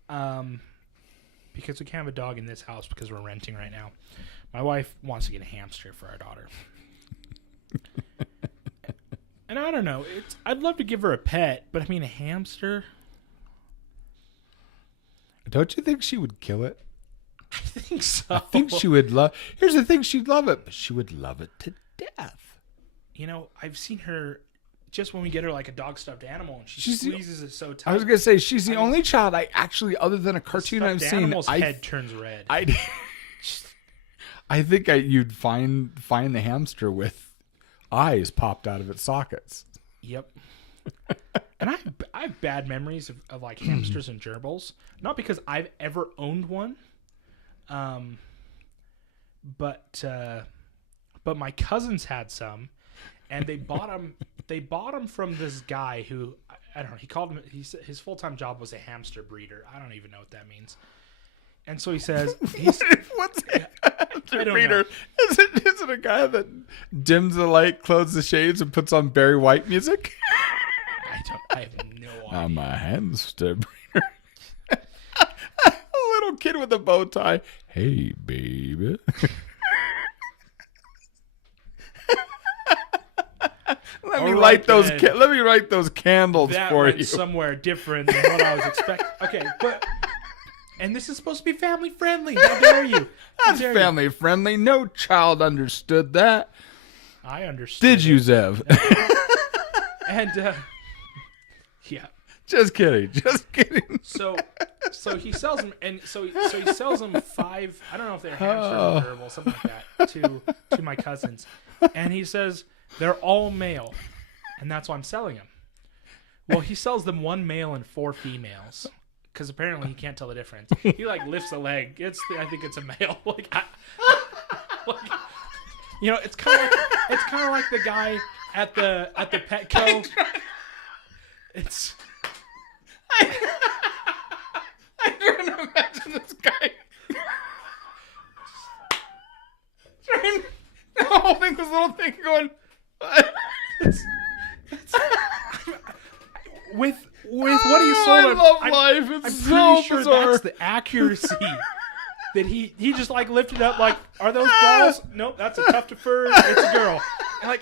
because we can't have a dog in this house because we're renting right now, my wife wants to get a hamster for our daughter. And I don't know. I'd love to give her a pet, but I mean a hamster. Don't you think she would kill it? I think so. I think she would love. Here's the thing: she'd love it, but she would love it to death. I've seen her just when we get her like a dog stuffed animal, and she squeezes it so tight. I was gonna say she's the only child I actually, other than a cartoon I've seen, animal's head turns red. I think you'd find the hamster with eyes popped out of its sockets. Yep. And I have bad memories of like hamsters and gerbils. Not because I've ever owned one, but my cousins had some, and they bought them. They bought them from this guy who I don't know. He called him. His full-time job was a hamster breeder. I don't even know what that means. And so he says, "What's a hamster breeder? Is it a guy that dims the light, closes the shades, and puts on Barry White music?" I have no idea. I'm a hamster breeder. A little kid with a bow tie. Hey, baby. Let me light those candles that for went you. Somewhere different than what I was expecting. Okay, and this is supposed to be family friendly. How dare you? That's family friendly. No child understood that. I understood. Did you, Zev? And yeah. Just kidding. So he sells them, and so he sells them 5. I don't know if they're hamsters or gerbils, something like that, to my cousins, and he says they're all male, and that's why I'm selling them. Well, he sells them 1 male and 4 females. Because apparently he can't tell the difference. He lifts a leg. I think it's a male. It's kind of like the guy at the Petco. I'm trying to imagine this guy. The whole thing, this little thing going. With what he sold, I love life. It's I'm so pretty sure bizarre. that's the accuracy that he just lifted up. Like, are those balls? Nope, that's a tuft of fur. It's a girl. And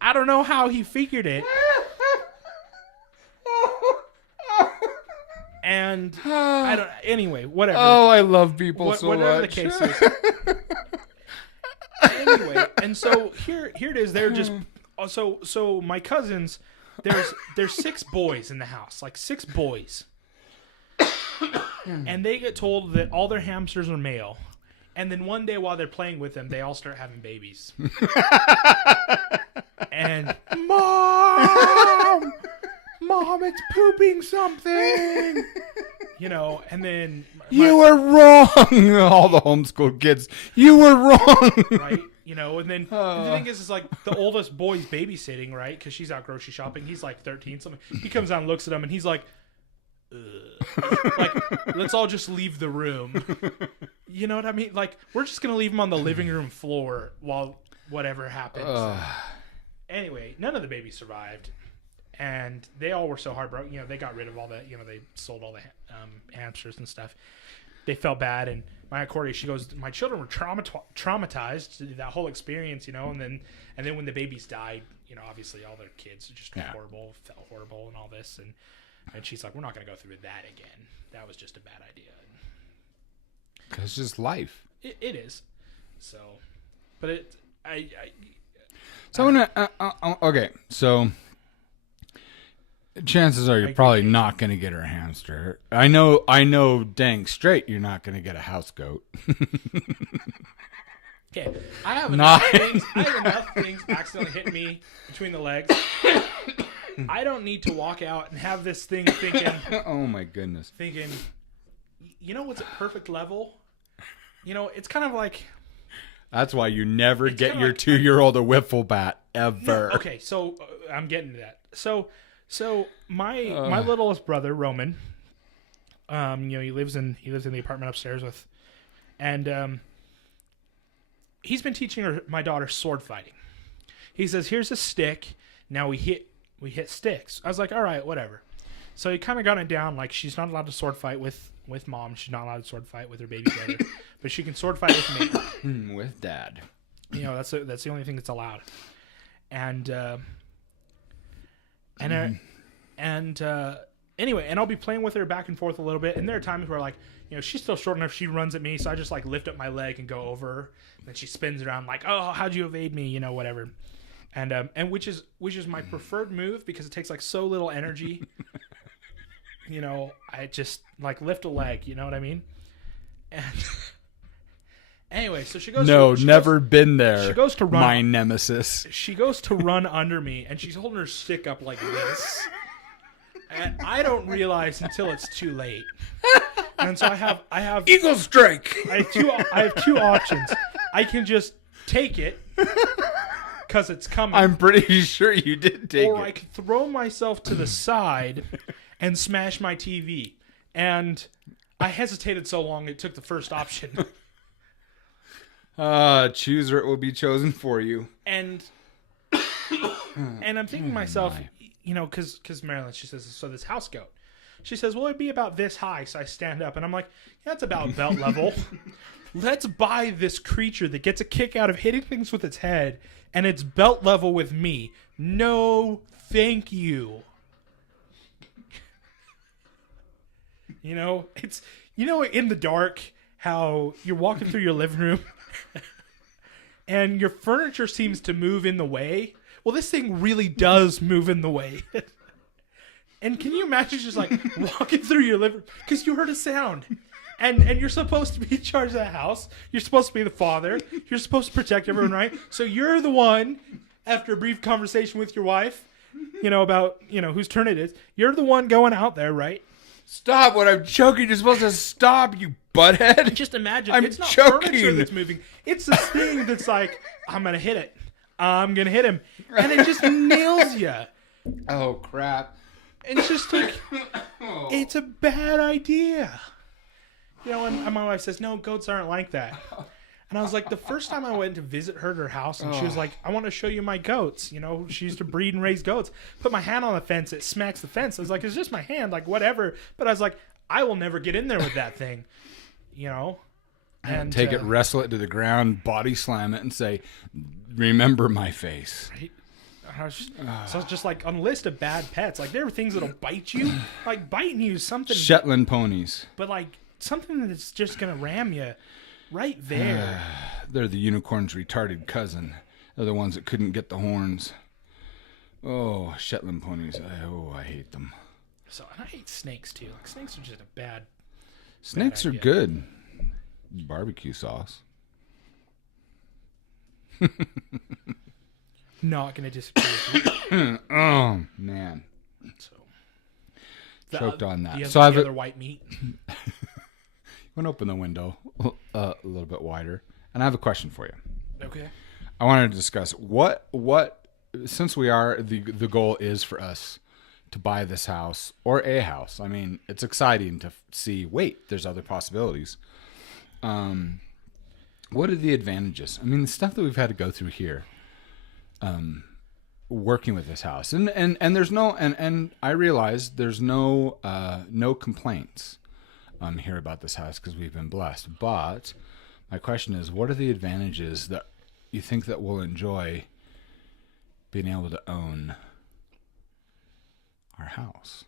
I don't know how he figured it. And I don't. Anyway, whatever. Oh, I love people so whatever much. Whatever the case is. Anyway, and so here it is. They're just so my cousins. There's 6 boys in the house, like 6 boys, and they get told that all their hamsters are male, and then one day while they're playing with them, they all start having babies. And mom, it's pooping something, and then you were wrong. All the homeschool kids, you were wrong. Right, You know, and then the thing is like the oldest boy's babysitting, right? Because she's out grocery shopping. He's like 13 something. He comes out and looks at him, and he's like, like, let's all just leave the room. You know what I mean? Like, we're just gonna leave him on the living room floor while whatever happens. Anyway, none of the babies survived, and they all were so heartbroken. You know, they got rid of all the, you know, they sold all the hamsters and stuff. They felt bad, and my Aunt Cordy, she goes, my children were traumatized that whole experience, you know, and then when the babies died, you know, obviously all their kids just horrible, felt horrible, and all this, and she's like, we're not going to go through that again. That was just a bad idea. Because it's just life. It is. So, but okay, so chances are you're probably not going to get her hamster. I know dang straight you're not going to get a house goat. Okay, I have enough things accidentally hit me between the legs. I don't need to walk out and have this thing thinking, oh my goodness. Thinking, you know what's at perfect level? You know, it's kind of like... That's why you never get your 2-year-old a wiffle bat, ever. No, okay, so I'm getting to that. So my littlest brother, Roman, you know, he lives in the apartment upstairs with, and he's been teaching my daughter sword fighting. He says, here's a stick, now we hit sticks. I was like, all right, whatever. So he kind of got it down, like she's not allowed to sword fight with mom. She's not allowed to sword fight with her baby brother, but she can sword fight with me. With dad. You know, that's the only thing that's allowed. And anyway, and I'll be playing with her back and forth a little bit. And there are times where, like, you know, she's still short enough. She runs at me, so I just like lift up my leg and go over her. And then she spins around like, oh, how'd you evade me? You know, whatever. And which is my preferred move because it takes like so little energy. You know, I just like lift a leg. You know what I mean? And anyway, so she goes. No, never been there. She goes to run. My nemesis. She goes to run under me, and she's holding her stick up like this. And I don't realize until it's too late. And so I have Eagle Strike. I have two options. I can just take it because it's coming. I'm pretty sure you did take it. Or I could throw myself to the side and smash my TV. And I hesitated so long it took the first option. Choose or it will be chosen for you. And I'm thinking to myself, you know, because Marilyn, she says, so this house goat. She says, well, it'd be about this high. So I stand up and I'm like, yeah, it's about belt level. Let's buy this creature that gets a kick out of hitting things with its head and it's belt level with me. No, thank you. You know, it's, you know, in the dark, how you're walking through your living room and your furniture seems to move in the way. Well, this thing really does move in the way. And can you imagine just like walking through your living room because you heard a sound and you're supposed to be in charge of the house. You're supposed to be the father. You're supposed to protect everyone, right? So you're the one, after a brief conversation with your wife, you know, about, you know, whose turn it is. You're the one going out there, right? Stop when I'm choking. You're supposed to stop, you butthead. Just imagine. I'm it's not choking. Furniture that's moving. It's this thing that's like, I'm going to hit it. I'm going to hit him. And it just nails you. Oh, crap. And it's just like, it's a bad idea. You know, and my wife says, no, goats aren't like that. And I was like, the first time I went to visit her at her house, and she was like, I want to show you my goats. You know, she used to breed and raise goats. Put my hand on the fence, it smacks the fence. I was like, it's just my hand, like, whatever. But I was like, I will never get in there with that thing. You know? And take it, wrestle it to the ground, body slam it, and say, remember my face. Right? So it's just like on a list of bad pets. Like there are things that'll bite you. Like biting you is something. Shetland ponies. But like something that's just going to ram you right there. They're the unicorn's retarded cousin. They're the ones that couldn't get the horns. Oh, Shetland ponies. I hate them. So, and I hate snakes too. Like snakes are just a bad. Snakes are good. Barbecue sauce. Not going to disagree with you. Oh, man. So, choked on that. So I've other white meat. I'm going to open the window a little bit wider. And I have a question for you. Okay. I wanted to discuss what since the goal is for us to buy this house or a house. I mean, it's exciting to see, wait, there's other possibilities. What are the advantages? I mean, the stuff that we've had to go through here, working with this house, and there's no, and I realize there's no complaints here about this house because we've been blessed. But my question is, what are the advantages that you think that we'll enjoy being able to own our house?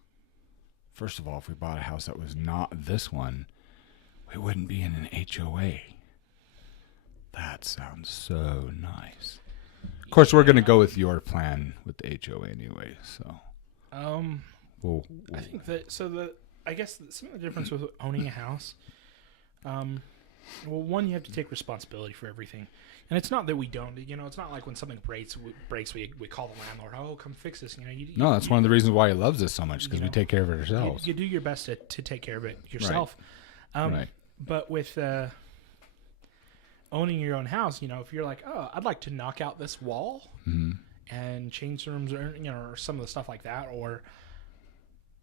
First of all, if we bought a house that was not this one, we wouldn't be in an HOA. That sounds so nice. Of course, we're going to go with your plan with the HOA anyway. So, I think that I guess some of the difference with owning a house, well, one, you have to take responsibility for everything, and it's not that we don't. It's not like when something breaks, we call the landlord. Oh, come fix this. No, that's one of the reasons why he loves us so much, because we take care of it ourselves. You do your best to take care of it yourself. Right. But with owning your own house, if you're like, oh, I'd like to knock out this wall and change rooms, or some of the stuff like that, or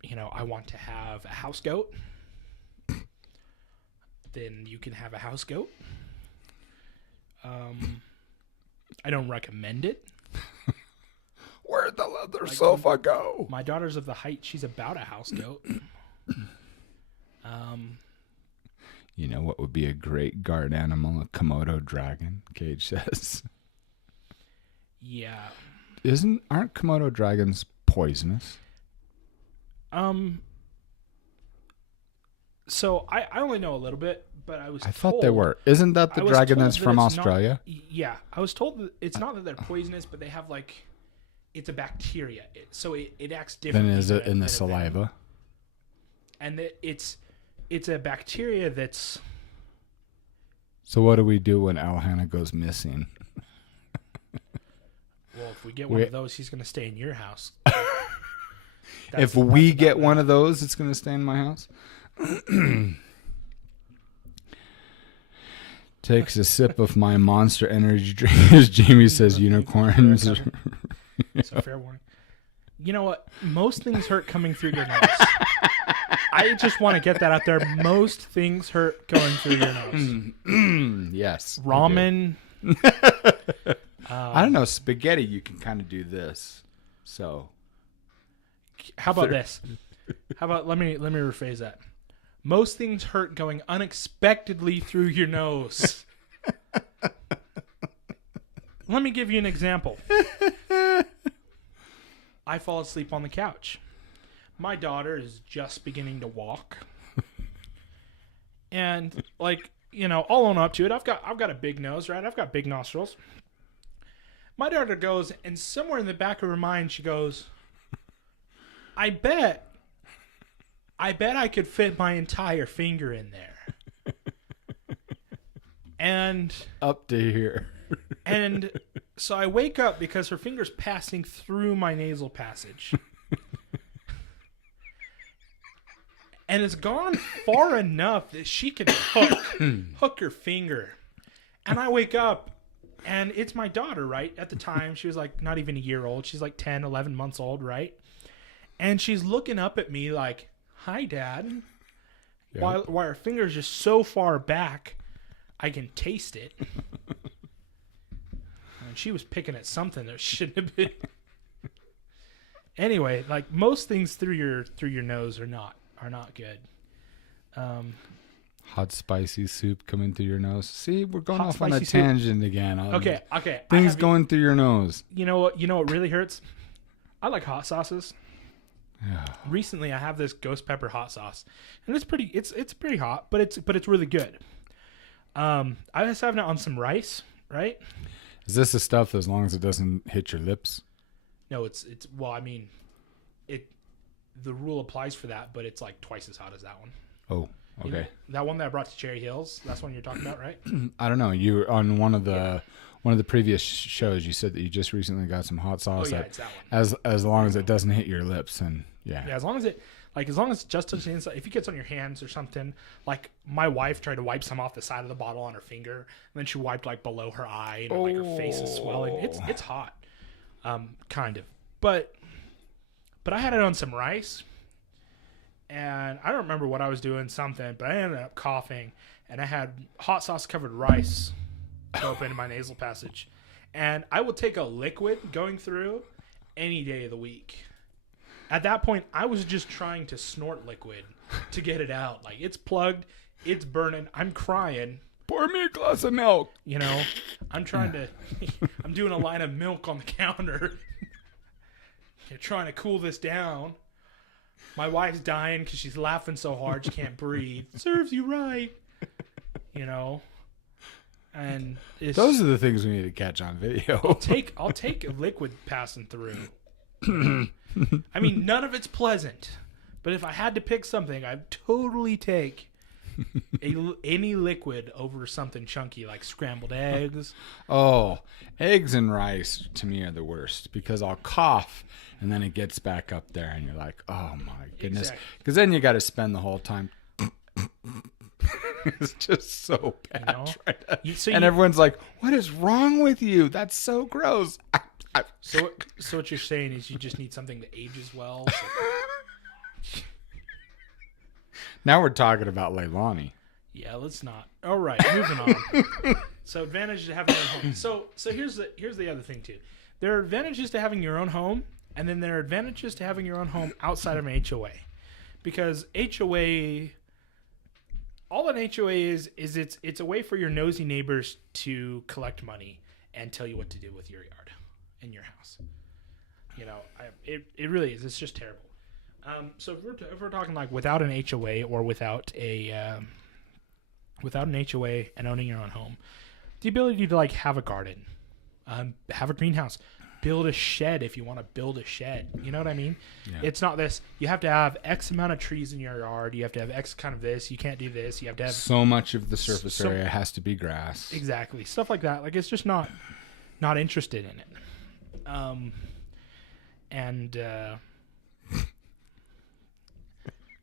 I want to have a house goat, then you can have a house goat. I don't recommend it. Where'd the leather sofa go? My daughter's of the height; she's about a house goat. You know what would be a great guard animal? A Komodo dragon, Cage says. Yeah. Aren't Komodo dragons poisonous? So I only know a little bit, but I thought they were. Isn't that the dragon that's from Australia? Yeah. I was told that it's not that they're poisonous, but they have it's a bacteria. So it acts differently. Then is it in the saliva? And it's a bacteria that's... So what do we do when Alhana goes missing? Well, if we get one of those, he's going to stay in your house. If we get one of those, it's going to stay in my house? Takes a sip of my Monster Energy drink, as Jamie says, unicorns. So fair warning. You know what? Most things hurt coming through your nose. I just want to get that out there. Most things hurt going through your nose. Yes. Ramen. I don't know. Spaghetti, you can kind of do this. So. How about this? How about, let me rephrase that. Most things hurt going unexpectedly through your nose. Let me give you an example. I fall asleep on the couch. My daughter is just beginning to walk. And I'll own up to it. I've got a big nose, right? I've got big nostrils. My daughter goes, and somewhere in the back of her mind, she goes, I bet I could fit my entire finger in there. And up to here. And so I wake up because her finger's passing through my nasal passage. And it's gone far enough that she can hook her finger. And I wake up, and it's my daughter, right? At the time, she was not even a year old. She's 10, 11 months old, right? And she's looking up at me like, hi, Dad. Yep. While her finger's just so far back, I can taste it. And she was picking at something that shouldn't have been. Anyway, most things through your nose are not good. Hot spicy soup coming through your nose. See, we're going off on a tangent again. Okay. Things going through your nose. You know what really hurts? I like hot sauces. Yeah. Recently, I have this ghost pepper hot sauce, and it's pretty hot, but it's really good. I was having it on some rice, right? Is this the stuff as long as it doesn't hit your lips? No, the rule applies for that, but it's twice as hot as that one. Oh, okay. That one that I brought to Cherry Hills, that's one you're talking about, right? I don't know. You on one of the previous shows, you said that you just recently got some hot sauce. Oh, yeah, it's that one. As long as it doesn't hit your lips, and yeah. Yeah, as long as it Like, as long as it's just touching the inside, if it gets on your hands or something, like, my wife tried to wipe some off the side of the bottle on her finger, and then she wiped, like, below her eye, and, like, her face is swelling. It's hot. Kind of. But I had it on some rice, and I don't remember what I was doing, but I ended up coughing, and I had hot sauce covered rice open in my nasal passage. And I will take a liquid going through any day of the week. At that point, I was just trying to snort liquid to get it out. Like, it's plugged, it's burning, I'm crying. Pour me a glass of milk. You know, I'm doing a line of milk on the counter. You're trying to cool this down. My wife's dying because she's laughing so hard she can't breathe. Serves you right. You know? And those are the things we need to catch on video. I'll take a liquid passing through. I mean, none of it's pleasant, but if I had to pick something, I'd totally take any liquid over something chunky like scrambled eggs. Oh, eggs and rice to me are the worst because I'll cough and then it gets back up there and you're like, oh my goodness. Because then you got to spend the whole time. It's just so bad. You know? And everyone's like, what is wrong with you? That's so gross. So what you're saying is you just need something that ages well. So. Now we're talking about Leilani. Yeah, let's not. All right, moving on. So advantages to having your own home. So here's the other thing too. There are advantages to having your own home, and then there are advantages to having your own home outside of an HOA, because HOA. All an HOA is it's a way for your nosy neighbors to collect money and tell you what to do with your yard and your house. You know, it really is. It's just terrible. So if we're talking like without an HOA or without an HOA and owning your own home, the ability to like have a garden, have a greenhouse, build a shed if you want to build a shed. You know what I mean? Yeah. It's not this. You have to have X amount of trees in your yard. You have to have X kind of this. You can't do this. You have to have so much of the surface area has to be grass. Exactly. Stuff like that. Like, it's just not interested in it.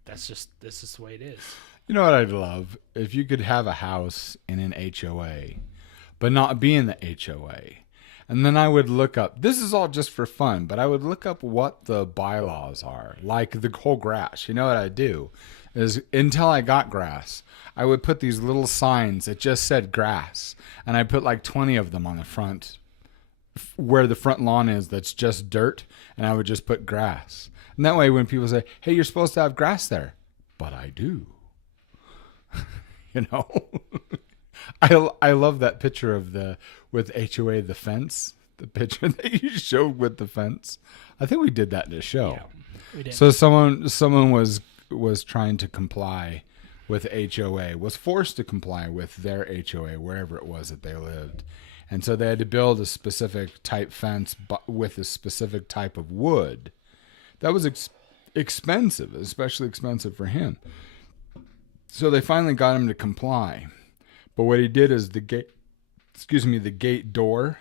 This is the way it is. You know what I'd love? If you could have a house in an HOA, but not be in the HOA. And then I would look up, this is all just for fun, but I would look up what the bylaws are, like the whole grass. You know what I'd do is until I got grass, I would put these little signs that just said grass. And I put like 20 of them on the front, where the front lawn is that's just dirt. And I would just put grass. And that way when people say, hey, you're supposed to have grass there. But I do. You know? I love that picture of with HOA the fence, the picture that you showed with the fence. I think we did that in a show. Yeah, we did. So someone was trying to comply with HOA, was forced to comply with their HOA wherever it was that they lived, and so they had to build a specific type fence with a specific type of wood. That was expensive, especially expensive for him. So they finally got him to comply. But what he did is the gate door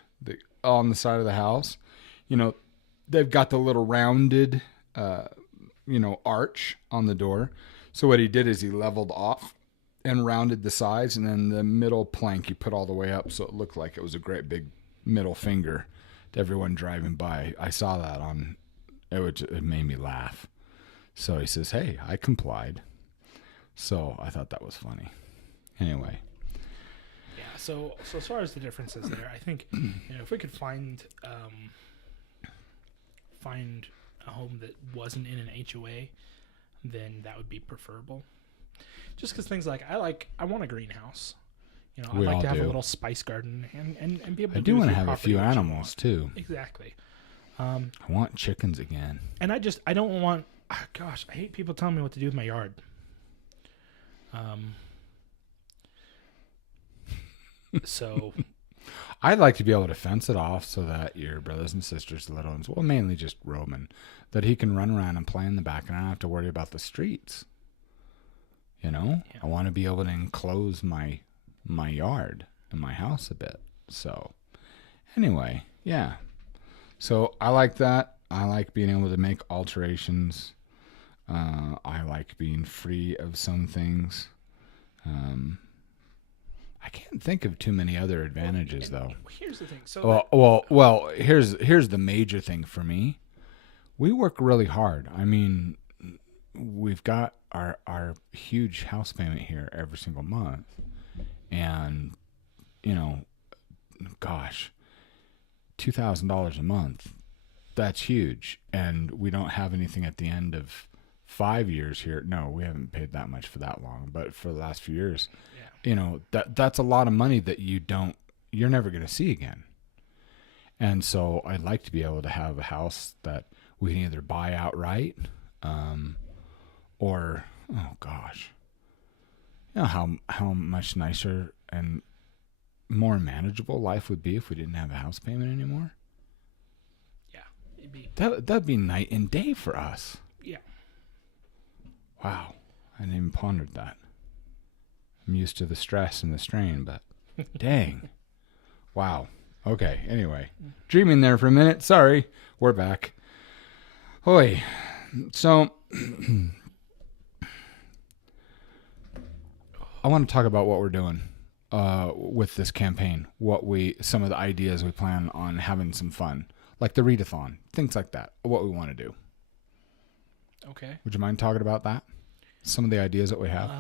on the side of the house, you know, they've got the little rounded, arch on the door. So what he did is he leveled off and rounded the sides, and then the middle plank he put all the way up so it looked like it was a great big middle finger to everyone driving by. I saw that it made me laugh. So he says, hey, I complied. So I thought that was funny. Anyway. So as far as the differences there, I think if we could find a home that wasn't in an HOA, then that would be preferable. Just because things like I want a greenhouse. You know, I'd like to have a little spice garden and be able to. I do want to have a few animals too. Exactly. I want chickens again. And I don't want. Gosh, I hate people telling me what to do with my yard. So I'd like to be able to fence it off so that your brothers and sisters, the little ones, well, mainly just Roman, that he can run around and play in the back and I don't have to worry about the streets. You know, yeah. I want to be able to enclose my yard and my house a bit. So anyway, yeah. So I like that. I like being able to make alterations. I like being free of some things. I can't think of too many other advantages, though. Here's the thing. So Well, here's the major thing for me. We work really hard. I mean, we've got our huge house payment here every single month, and gosh, $2,000 a month. That's huge, and we don't have anything at the end of 5 years here. No, we haven't paid that much for that long, but for the last few years, that's a lot of money that you're never going to see again. And so I'd like to be able to have a house that we can either buy outright, or, oh gosh, how much nicer and more manageable life would be if we didn't have a house payment anymore. Yeah, it'd be that'd be night and day for us. Yeah. Wow, I didn't even pondered that. I'm used to the stress and the strain, but dang. Wow. Okay, anyway. Dreaming there for a minute. Sorry. We're back. Hoy. So, I want to talk about what we're doing with this campaign. Some of the ideas we plan on having some fun. Like the readathon. Things like that. What we want to do. Okay. Would you mind talking about that? Some of the ideas that we have?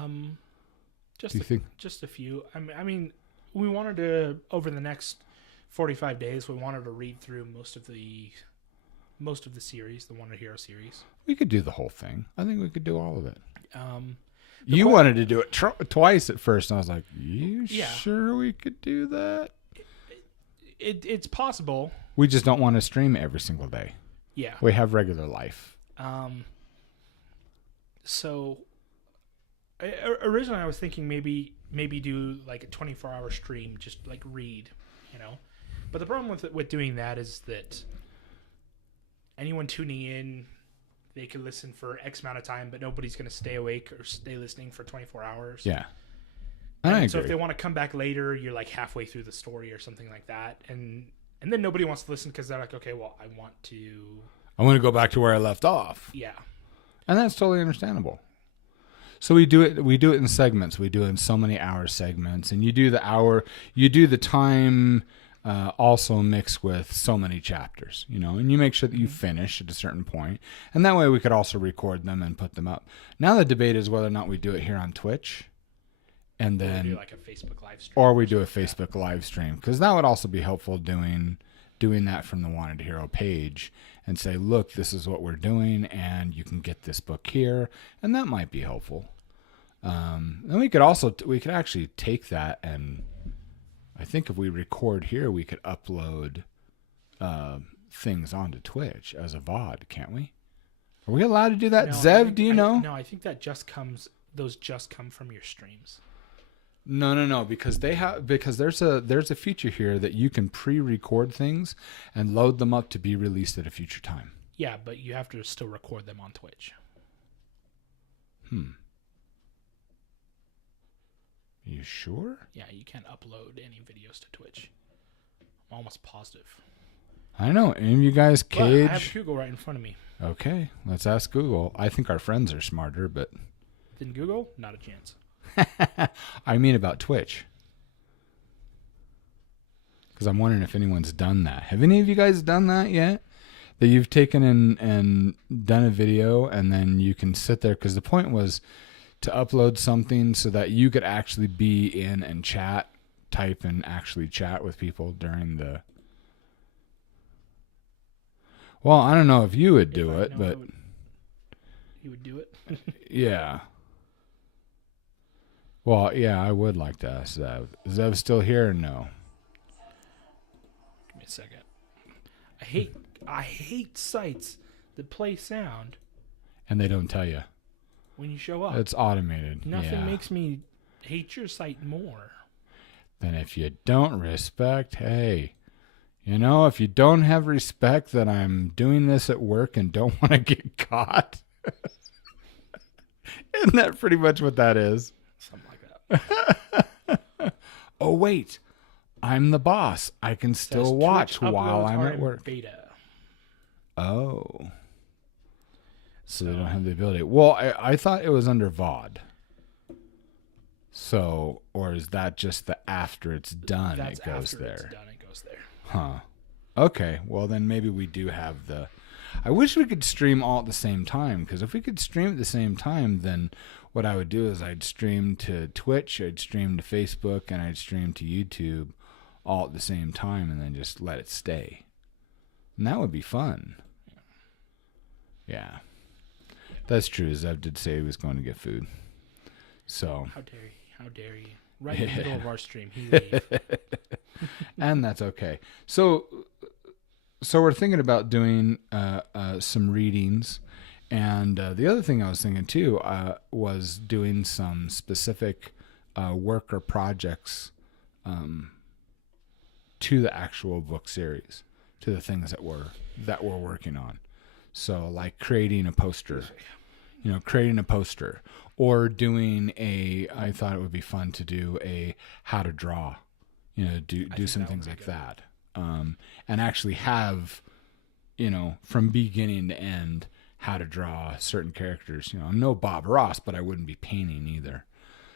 Just a few. I mean, we wanted to, over the next 45 days, we wanted to read through most of the series, the Wanted Hero series. We could do the whole thing. I think we could do all of it. You wanted to do it twice at first, and I was like, "You sure we could do that?" It's possible. We just don't want to stream every single day. Yeah. We have regular life. So originally I was thinking maybe do like a 24-hour stream, just like read, But the problem with doing that is that anyone tuning in, they could listen for X amount of time, but nobody's going to stay awake or stay listening for 24 hours. Yeah. And so if they want to come back later, you're like halfway through the story or something like that. And then nobody wants to listen because they're like, okay, well, I want to go back to where I left off. Yeah. And that's totally understandable. So we do it in segments. We do it in so many hour segments, and you do the time also mixed with so many chapters, and you make sure that you finish at a certain point, and that way we could also record them and put them up. Now the debate is whether or not we do it here on Twitch, and then do like a Facebook live stream, or we do a Facebook live stream, because that would also be helpful doing that from the Wanted Hero page and say, look, this is what we're doing, and you can get this book here, and that might be helpful. And we could actually take that, and I think if we record here, we could upload things onto Twitch as a VOD, can't we? Are we allowed to do that? No, Zev, do you know? No, I think that those just come from your streams. No, because there's a feature here that you can pre-record things and load them up to be released at a future time. Yeah, but you have to still record them on Twitch. You sure? Yeah, you can't upload any videos to Twitch. I'm almost positive. I know. Any of you guys Cage? Well, I have Google right in front of me. Okay, let's ask Google. I think our friends are smarter, but... Than Google? Not a chance. I mean about Twitch. Because I'm wondering if anyone's done that. Have any of you guys done that yet? That you've taken and done a video, and then you can sit there, because the point was to upload something so that you could actually be in and type and actually chat with people during the... Well, I don't know if you would do it, but... You would do it? Yeah. Well, yeah, I would like to ask Zev. Is Zev still here or no? Give me a second. I hate sites that play sound. And they don't tell you. When you show up. It's automated. Nothing makes me hate your site more. Then if you don't respect, hey, if you don't have respect that I'm doing this at work and don't want to get caught. Isn't that pretty much what that is? Something like that. Oh, wait. I'm the boss. I can still watch while I'm at work. Beta. Oh. So they don't have the ability. Well, I thought it was under VOD. So, or is that just the after it's done That's it goes after there? it's done, it goes there. Huh. Okay. Well, then maybe we do have the... I wish we could stream all at the same time, because if we could stream at the same time, then what I would do is I'd stream to Twitch, I'd stream to Facebook, and I'd stream to YouTube all at the same time, and then just let it stay. And that would be fun. Yeah. That's true. Zev did say he was going to get food. So... How dare you? How dare you? Right in the middle of our stream, he leave. And that's okay. So we're thinking about doing some readings, and the other thing I was thinking too was doing some specific work or projects to the actual book series, to the things that we're working on. So like creating a poster, or doing I thought it would be fun to do a how to draw, do some things like that. And actually have, from beginning to end, how to draw certain characters. I'm no Bob Ross, but I wouldn't be painting either.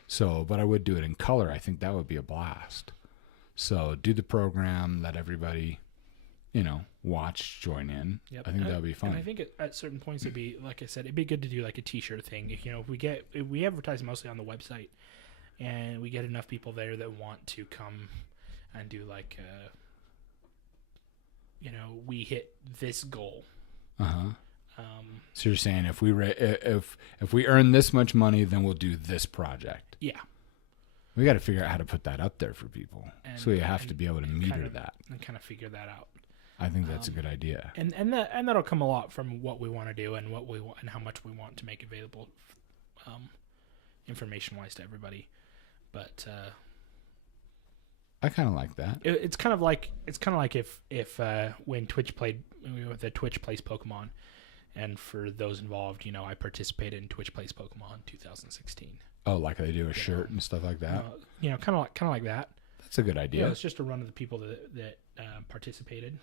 So, but I would do it in color. I think that would be a blast. So do the program, let everybody, watch, join in. Yep. I think that would be fun. And I think at certain points it'd be, like I said, it'd be good to do like a t-shirt thing. If we advertise mostly on the website, and we get enough people there that want to come and do like, we hit this goal. Uh-huh. So you're saying if we earn this much money, then we'll do this project. Yeah. We got to figure out how to put that up there for people. So we have to be able to meter that. And kind of figure that out. I think that's a good idea. And that'll come a lot from what we want to do and what we want and how much we want to make available, information-wise to everybody. But I kind of like that. It's kind of like if when Twitch plays Pokemon, and for those involved, I participated in Twitch Plays Pokemon 2016. Oh, like they do a shirt and stuff like that. Kind of like that. That's a good idea. It's just a run of the people that participated.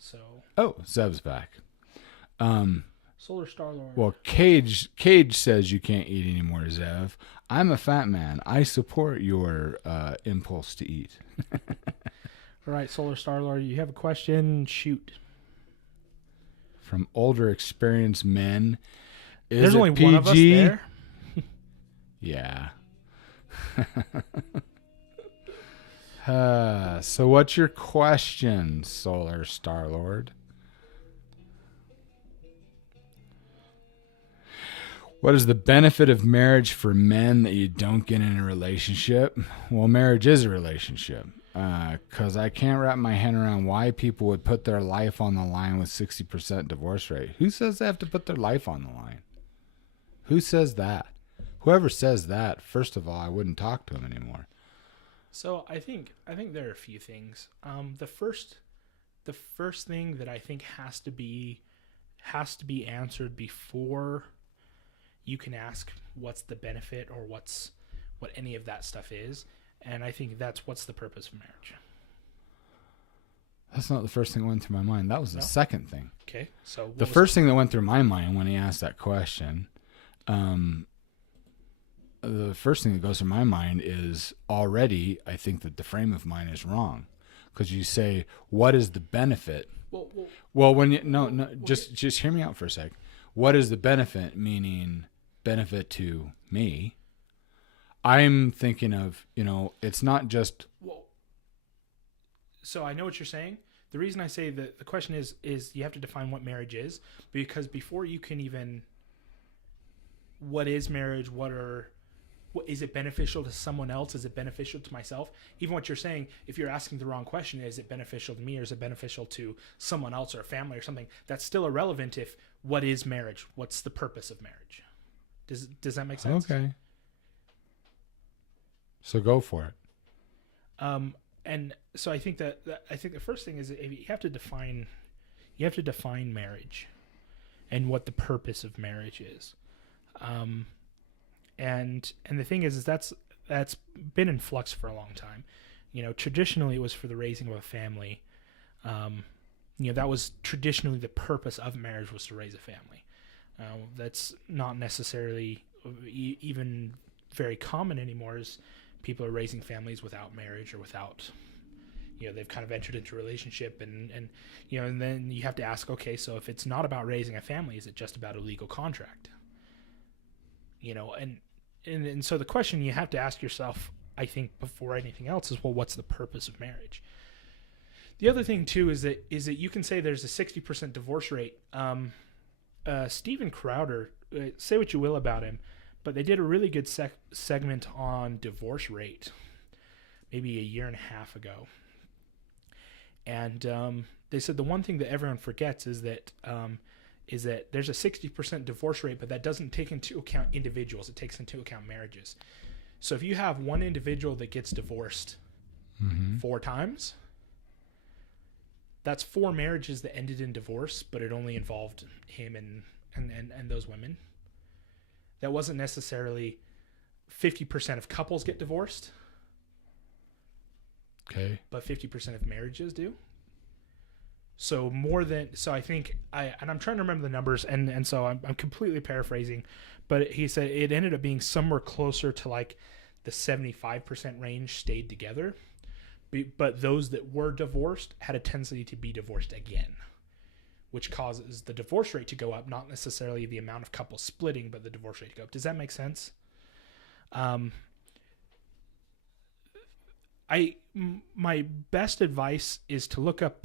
So. Oh, Zev's back. Solar Star-Lord. Well, Cage says you can't eat anymore, Zev. I'm a fat man. I support your impulse to eat. All right, Solar Star-Lord, you have a question? Shoot. From older, experienced men. There's only one of us there. Yeah. So what's your question, Solar Star-Lord? What is the benefit of marriage for men that you don't get in a relationship? Well, marriage is a relationship. Because I can't wrap my head around why people would put their life on the line with 60% divorce rate. Who says they have to put their life on the line? Who says that? Whoever says that, first of all, I wouldn't talk to him anymore. So I think there are a few things. The first thing that I think has to be answered before you can ask what's the benefit or what any of that stuff is, and I think that's what's the purpose of marriage. That's not the first thing that went through my mind. That was the second thing. Okay, so the first thing that went through my mind when he asked that question, the first thing that goes through my mind is already I think that the frame of mind is wrong, because you say what is the benefit? Well, when you just hear me out for a sec. What is the benefit? Meaning benefit to me. I'm thinking of it's not just. Well, so I know what you're saying. The reason I say that the question is you have to define what marriage is, because before you can even. What is marriage? What is it beneficial to someone else? Is it beneficial to myself? Even what you're saying, if you're asking the wrong question, is it beneficial to me or is it beneficial to someone else or a family or something? That's still irrelevant if what is marriage? What's the purpose of marriage? Does that make sense? Okay. So go for it. And so I think that the first thing is you have to define marriage and what the purpose of marriage is. And the thing is that's been in flux for a long time. Traditionally it was for the raising of a family. That was traditionally the purpose of marriage, was to raise a family. That's not necessarily even very common anymore. Is people are raising families without marriage or without, they've kind of entered into a relationship and then you have to ask, okay, so if it's not about raising a family, is it just about a legal contract? And so the question you have to ask yourself, I think, before anything else is, well, what's the purpose of marriage? The other thing too is that you can say there's a 60% divorce rate. Steven Crowder, say what you will about him, but they did a really good segment on divorce rate maybe a year and a half ago. And they said the one thing that everyone forgets is that there's a 60% divorce rate, but that doesn't take into account individuals. It takes into account marriages. So if you have one individual that gets divorced 4 times, that's 4 marriages that ended in divorce, but it only involved him and those women. That wasn't necessarily 50% of couples get divorced. Okay. But 50% of marriages do. So I think I'm trying to remember the numbers, and so I'm completely paraphrasing, but he said it ended up being somewhere closer to like the 75% range stayed together, but those that were divorced had a tendency to be divorced again, which causes the divorce rate to go up, not necessarily the amount of couples splitting, but the divorce rate to go up. Does that make sense? My best advice is to look up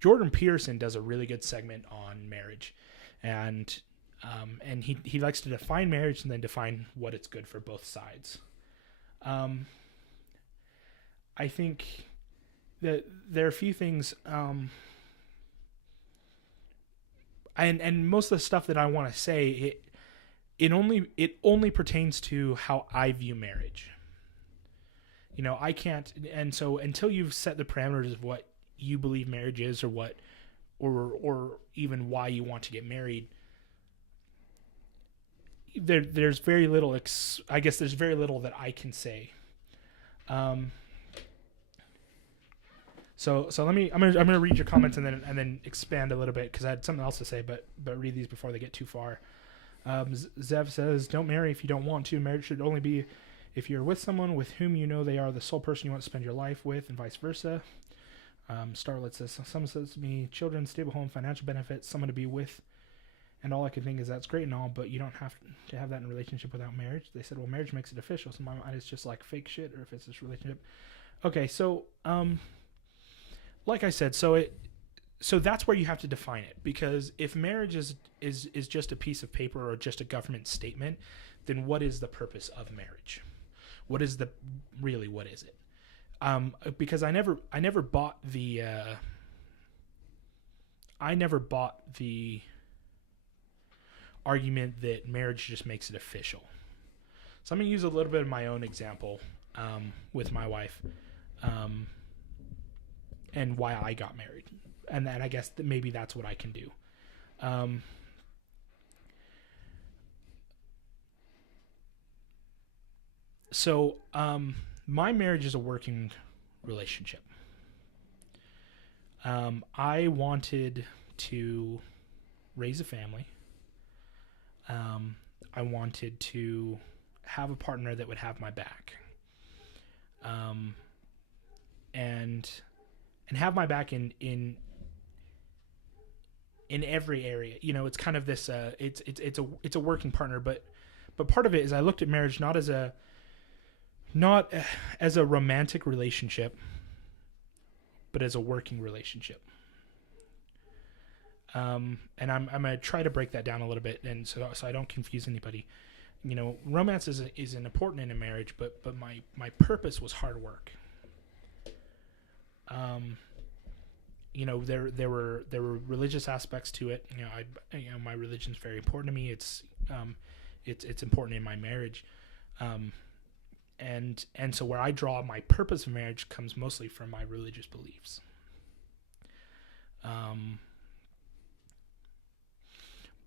Jordan Peterson does a really good segment on marriage, and he likes to define marriage and then define what it's good for both sides. I think that there are a few things, and most of the stuff that I want to say, it only pertains to how I view marriage. I can't, and so until you've set the parameters of what you believe marriage is, or even why you want to get married, there's very little. I guess there's very little that I can say. So I'm gonna read your comments and then expand a little bit, because I had something else to say, but read these before they get too far. Zev says, "Don't marry if you don't want to. Marriage should only be if you're with someone with whom you know they are the sole person you want to spend your life with, and vice versa." Starlet says, "Someone says to me, children, stable home, financial benefits, someone to be with, and all I can think is that's great and all, but you don't have to have that in a relationship without marriage." They said, "Well, marriage makes it official." So in my mind, it's just like fake shit, or if it's this relationship. Okay, so like I said, so that's where you have to define it, because if marriage is just a piece of paper or just a government statement, then what is the purpose of marriage? What is it? Because I never bought the argument that marriage just makes it official. So I'm going to use a little bit of my own example with my wife, and why I got married. And then I guess that maybe that's what I can do. So my marriage is a working relationship. I wanted to raise a family. I wanted to have a partner that would have my back. And have my back in every area. It's kind of this it's a working partner, but part of it is I looked at marriage not as a romantic relationship, but as a working relationship. And I'm gonna try to break that down a little bit, and so I don't confuse anybody. Romance is an important in a marriage, but my purpose was hard work. There were religious aspects to it. My religion's very important to me. It's important in my marriage. And so where I draw my purpose of marriage comes mostly from my religious beliefs.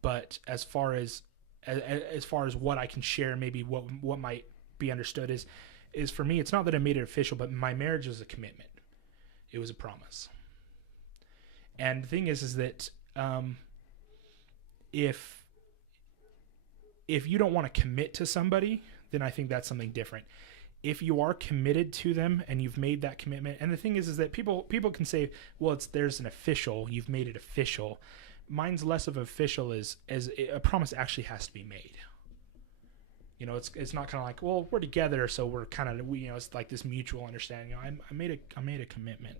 But as far as what I can share, maybe what might be understood is for me, it's not that I made it official, but my marriage was a commitment. It was a promise. And the thing is that if you don't want to commit to somebody, then I think that's something different. If you are committed to them and you've made that commitment, and the thing is that people can say, well, there's an official, you've made it official. Mine's less of official as a promise actually has to be made. You know, it's not kind of like, well, we're together, so we're kind of, you know, it's like this mutual understanding. You know, I made a commitment.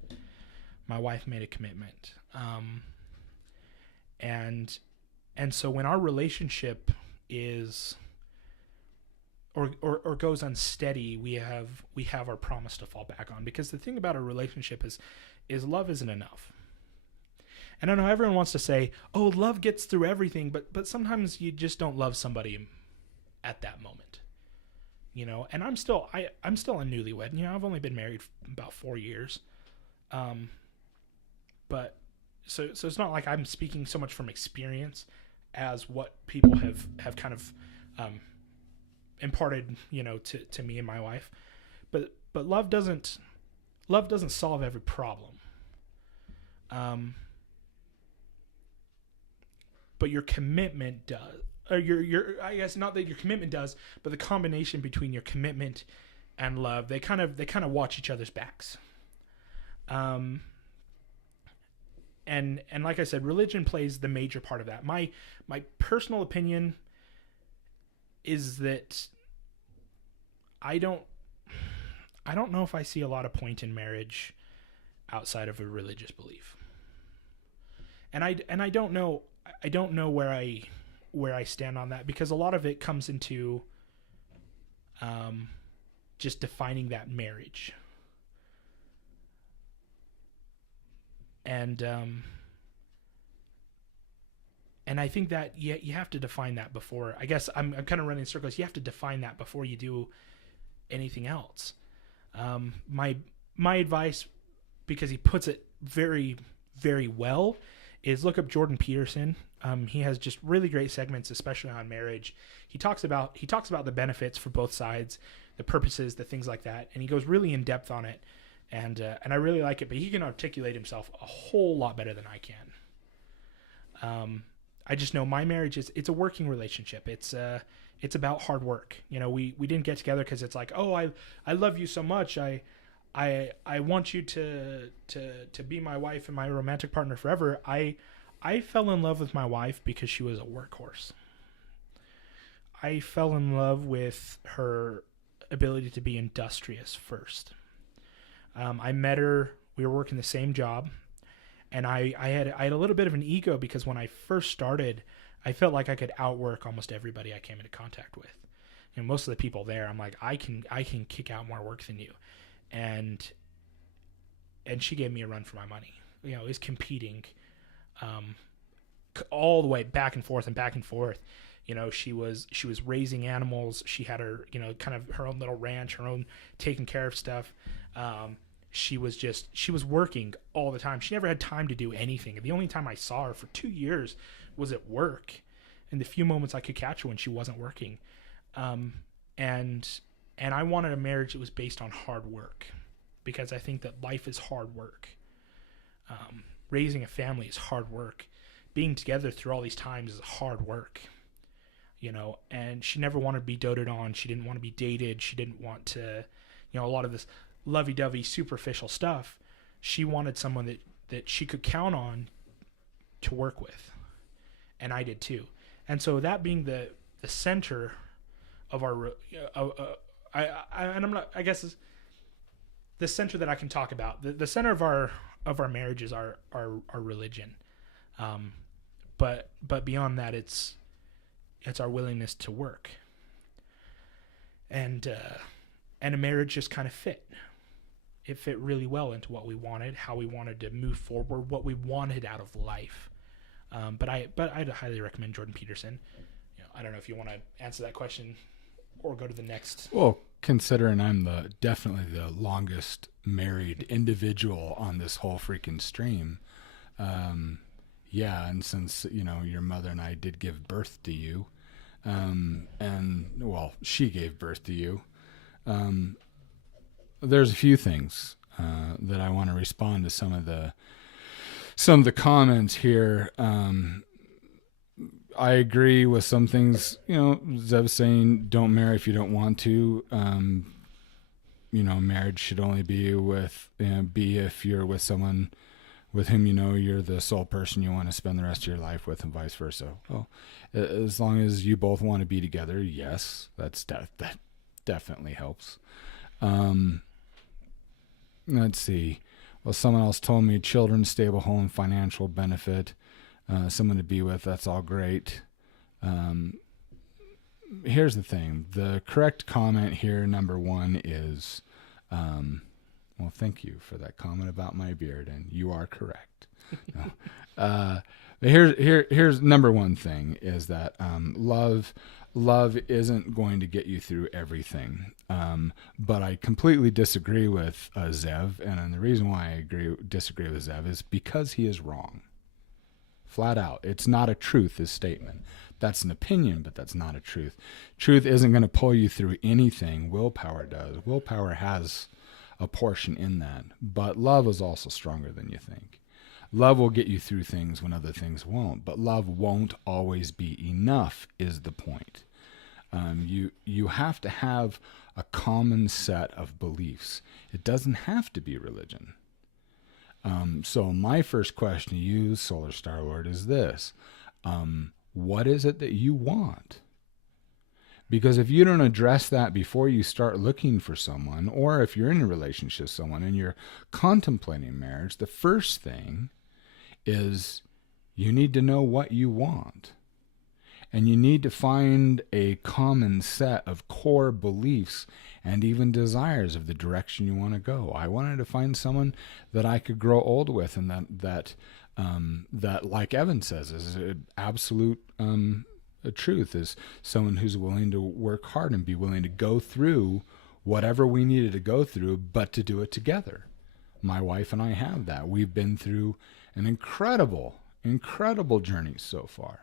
My wife made a commitment. And so when our relationship is or goes unsteady, we have our promise to fall back on, because the thing about a relationship is love isn't enough. And I know everyone wants to say, oh, love gets through everything, but sometimes you just don't love somebody at that moment, you know. And I'm still a newlywed. You know, I've only been married about 4 years, but so it's not like I'm speaking so much from experience as what people have kind of imparted, you know, to me and my wife. But love doesn't solve every problem. But your commitment does. Or your I guess not that your commitment does, but the combination between your commitment and love, they kind of watch each other's backs. And like I said, religion plays the major part of that. My personal opinion is that I don't know if I see a lot of point in marriage outside of a religious belief. And I don't know where I stand on that, because a lot of it comes into just defining that marriage. And I think that you have to define that before. I guess I'm kind of running in circles. You have to define that before you do anything else. My advice, because he puts it very, very well, is look up Jordan Peterson. He has just really great segments, especially on marriage. He talks about the benefits for both sides, the purposes, the things like that, and he goes really in depth on it. And I really like it, but he can articulate himself a whole lot better than I can. I just know my marriage it's a working relationship. It's about hard work. You know, we didn't get together because it's like, oh, I love you so much. I want you to be my wife and my romantic partner forever. I fell in love with my wife because she was a workhorse. I fell in love with her ability to be industrious first. I met her, we were working the same job, and I had a little bit of an ego, because when I first started, I felt like I could outwork almost everybody I came into contact with. You know, most of the people there, I'm like, I can kick out more work than you. And she gave me a run for my money. You know, is competing all the way back and forth. You know, she was raising animals. She had her, you know, kind of her own little ranch, her own taking care of stuff. She was working all the time. She never had time to do anything. The only time I saw her for 2 years was at work, and the few moments I could catch her when she wasn't working. And I wanted a marriage that was based on hard work, because I think that life is hard work. Raising a family is hard work. Being together through all these times is hard work. You know, and she never wanted to be doted on. She didn't want to be dated. She didn't want to, you know, a lot of this lovey-dovey superficial stuff. She wanted someone that she could count on to work with. And I did too. And so that being the center of our, I guess the center that I can talk about, the center of our marriage is our religion. But beyond that, it's our willingness to work. And a marriage just kind of fit. It fit really well into what we wanted, how we wanted to move forward, what we wanted out of life. But I'd highly recommend Jordan Peterson. You know, I don't know if you want to answer that question or go to the next. Well, considering I'm definitely the longest married individual on this whole freaking stream, yeah, and since, you know, your mother and I did give birth to you, and well, she gave birth to you, there's a few things that I want to respond to some of the comments here. I agree with some things. Zev saying don't marry if you don't want to. Marriage should only be if you're with someone with whom you're the sole person you want to spend the rest of your life with, and vice versa. Well, as long as you both want to be together, yes, that definitely helps. Let's see. Well, someone else told me children, stable home, financial benefit, someone to be with. That's all great. Here's the thing. The correct comment here, number one, is, well, thank you for that comment about my beard, and you are correct. But here's number one thing is that love isn't going to get you through everything. But I completely disagree with Zev, and the reason why I disagree with Zev is because he is wrong. Flat out. It's not a truth, his statement. That's an opinion, but that's not a truth. Truth isn't going to pull you through anything. Willpower does. Willpower has a portion in that. But love is also stronger than you think. Love will get you through things when other things won't. But love won't always be enough is the point. You have to have a common set of beliefs. It doesn't have to be religion. So my first question to you, Solar Star Lord, is this. What is it that you want? Because if you don't address that before you start looking for someone, or if you're in a relationship with someone and you're contemplating marriage, the first thing is you need to know what you want. And you need to find a common set of core beliefs and even desires of the direction you want to go. I wanted to find someone that I could grow old with, and that like Evan says, is an absolute truth, is someone who's willing to work hard and be willing to go through whatever we needed to go through, but to do it together. My wife and I have that. We've been through an incredible journey so far.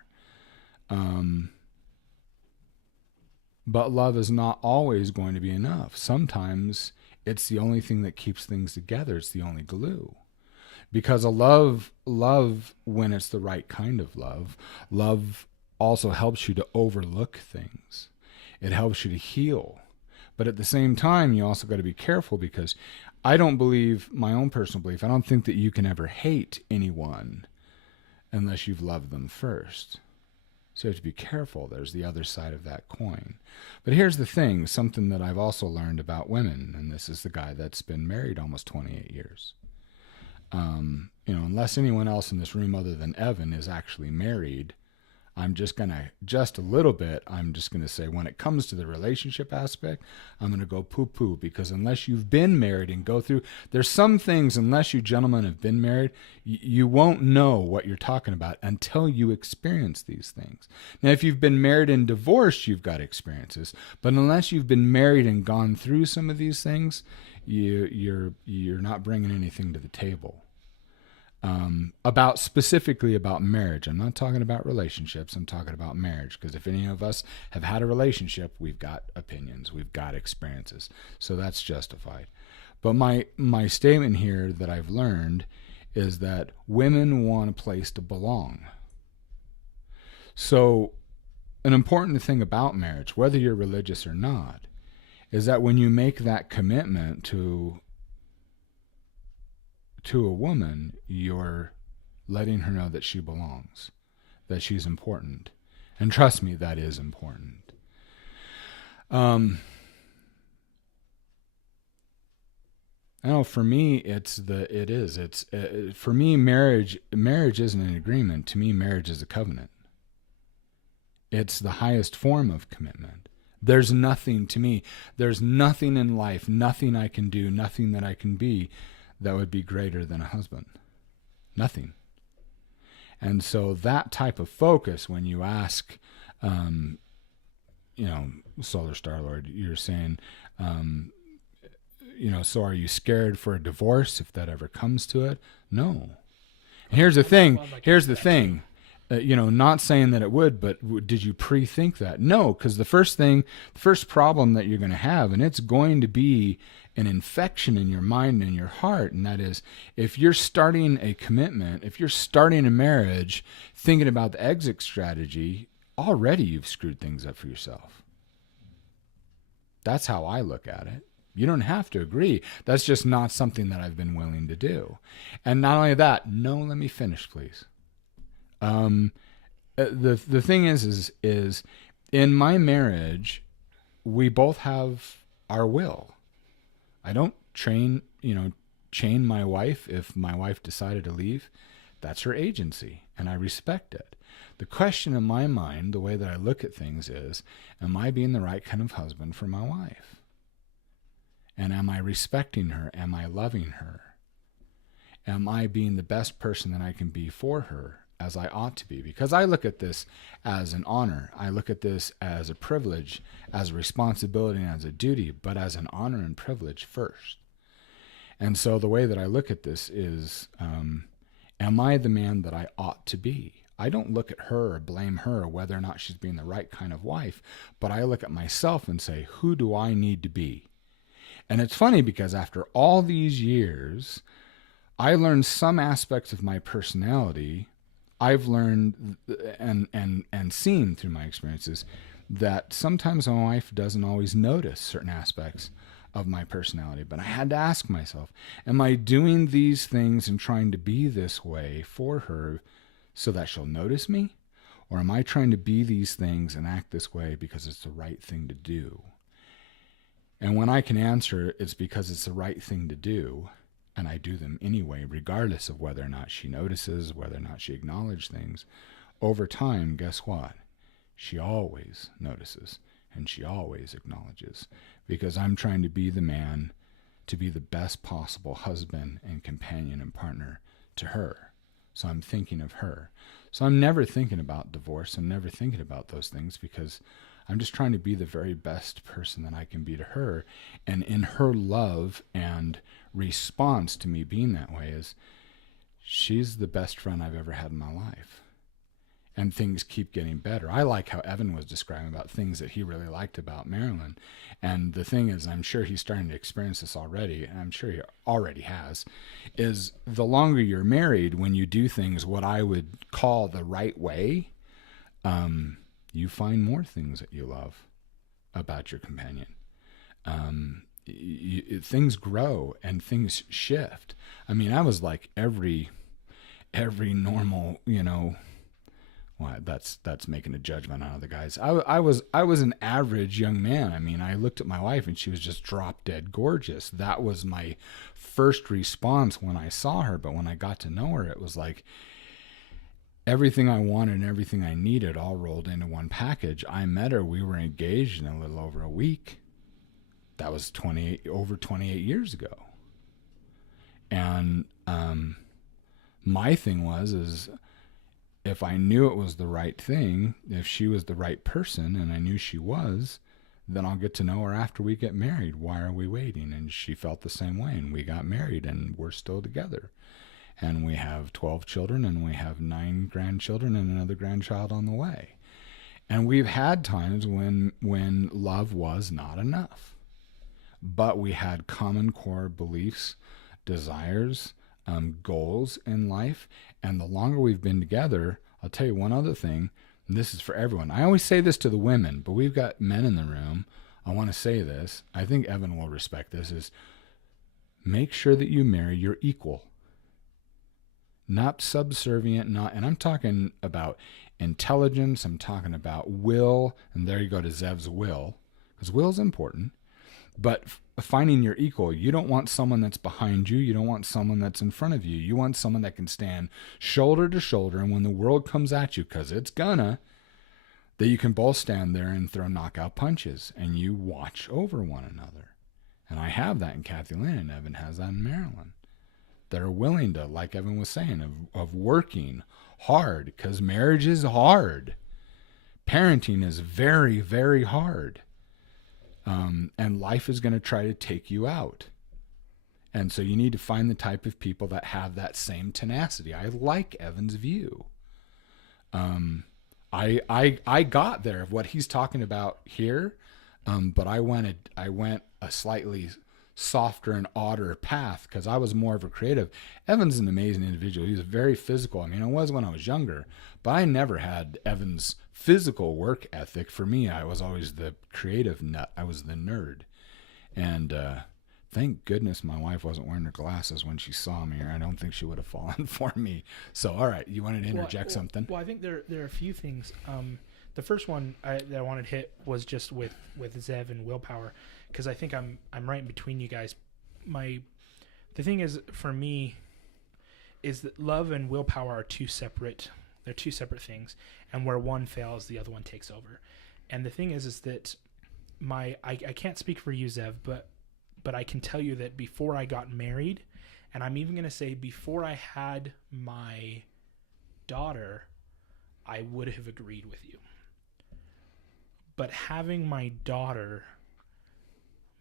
But love is not always going to be enough. Sometimes it's the only thing that keeps things together. It's the only glue. Because a love, when it's the right kind of love also helps you to overlook things. It helps you to heal. But at the same time, you also got to be careful, because I don't believe, my own personal belief, I don't think that you can ever hate anyone unless you've loved them first. So you have to be careful. There's the other side of that coin. But here's the thing, something that I've also learned about women, and this is the guy that's been married almost 28 years. Unless anyone else in this room other than Evan is actually married, I'm just going to say when it comes to the relationship aspect, I'm going to go poo-poo, because unless you've been married and go through, there's some things, unless you gentlemen have been married, you won't know what you're talking about until you experience these things. Now, if you've been married and divorced, you've got experiences, but unless you've been married and gone through some of these things, you're not bringing anything to the table. Specifically about marriage. I'm not talking about relationships. I'm talking about marriage, because if any of us have had a relationship, we've got opinions, we've got experiences. So that's justified. But my statement here that I've learned is that women want a place to belong. So an important thing about marriage, whether you're religious or not, is that when you make that commitment to a woman, you're letting her know that she belongs, that she's important. And trust me, that is important. For me, for me, marriage isn't an agreement. To me, marriage is a covenant. It's the highest form of commitment. There's nothing in life, nothing I can do, nothing that I can be that would be greater than a husband. Nothing. And so that type of focus, when you ask, Solar Star Lord, you're saying, so are you scared for a divorce if that ever comes to it? No. And here's the thing. Not saying that it would, but did you pre-think that? No, because the first problem that you're going to have, and it's going to be an infection in your mind and your heart. And that is, if you're starting a commitment, if you're starting a marriage, thinking about the exit strategy, already you've screwed things up for yourself. That's how I look at it. You don't have to agree. That's just not something that I've been willing to do. And not only that, no, let me finish, please. The thing is in my marriage, we both have our will. I don't chain my wife. If my wife decided to leave, that's her agency, and I respect it. The question in my mind, the way that I look at things is, am I being the right kind of husband for my wife? And am I respecting her? Am I loving her? Am I being the best person that I can be for her, as I ought to be? Because I look at this as an honor. I look at this as a privilege, as a responsibility, and as a duty, but as an honor and privilege first. And so the way that I look at this is, am I the man that I ought to be? I don't look at her or blame her whether or not she's being the right kind of wife, but I look at myself and say, who do I need to be? And it's funny because after all these years, I learned some aspects of my personality. I've learned and seen through my experiences that sometimes my wife doesn't always notice certain aspects of my personality. But I had to ask myself, am I doing these things and trying to be this way for her so that she'll notice me? Or am I trying to be these things and act this way because it's the right thing to do? And when I can answer, it's because it's the right thing to do, and I do them anyway, regardless of whether or not she notices, whether or not she acknowledges things. Over time, guess what? She always notices, and she always acknowledges, because I'm trying to be the man, to be the best possible husband and companion and partner to her. So I'm thinking of her. So I'm never thinking about divorce. I'm never thinking about those things, because I'm just trying to be the very best person that I can be to her. And in her love and response to me being that way is, she's the best friend I've ever had in my life. And things keep getting better. I like how Evan was describing about things that he really liked about Marilyn. And the thing is, I'm sure he's starting to experience this already, and I'm sure he already has, is the longer you're married, when you do things what I would call the right way, you find more things that you love about your companion. Things grow and things shift. I mean, I was like every normal, well, that's making a judgment out of the guys. I was an average young man. I mean, I looked at my wife and she was just drop dead gorgeous. That was my first response when I saw her. But when I got to know her, it was like everything I wanted and everything I needed all rolled into one package. I met her. We were engaged in a little over a week. That was over 28 years ago. And my thing is if I knew it was the right thing, if she was the right person, and I knew she was, then I'll get to know her after we get married. Why are we waiting? And she felt the same way, and we got married, and we're still together. And we have 12 children, and we have 9 grandchildren, and another grandchild on the way. And we've had times when love was not enough. But we had common core beliefs, desires, goals in life. And the longer we've been together, I'll tell you one other thing, and this is for everyone. I always say this to the women, but we've got men in the room. I want to say this. I think Evan will respect this, is make sure that you marry your equal. Not subservient, and I'm talking about intelligence, I'm talking about will, and there you go to Zev's will, because will is important. But finding your equal, you don't want someone that's behind you. You don't want someone that's in front of you. You want someone that can stand shoulder to shoulder. And when the world comes at you, because it's gonna, that you can both stand there and throw knockout punches and you watch over one another. And I have that in Kathy Lynn, and Evan has that in Marilyn. That are willing to, like Evan was saying, of working hard, because marriage is hard. Parenting is very, very hard. And life is going to try to take you out. And so you need to find the type of people that have that same tenacity. I like Evan's view. I got there of what he's talking about here, but I went a slightly softer and odder path because I was more of a creative. Evan's an amazing individual. He's very physical. I mean, I was when I was younger, but I never had Evan's physical work ethic. For me, I was always the creative nut. I was the nerd. And thank goodness my wife wasn't wearing her glasses when she saw me, or I don't think she would have fallen for me. So, all right, you wanted to interject something? Well, I think there are a few things. The first one that I wanted to hit was just with Zev and willpower, because I think I'm right in between you guys. The thing is, for me, is that love and willpower are two separate. They're two separate things, and where one fails, the other one takes over. And the thing is that I can't speak for you, Zev, but I can tell you that before I got married, and I'm even going to say before I had my daughter, I would have agreed with you. But having my daughter,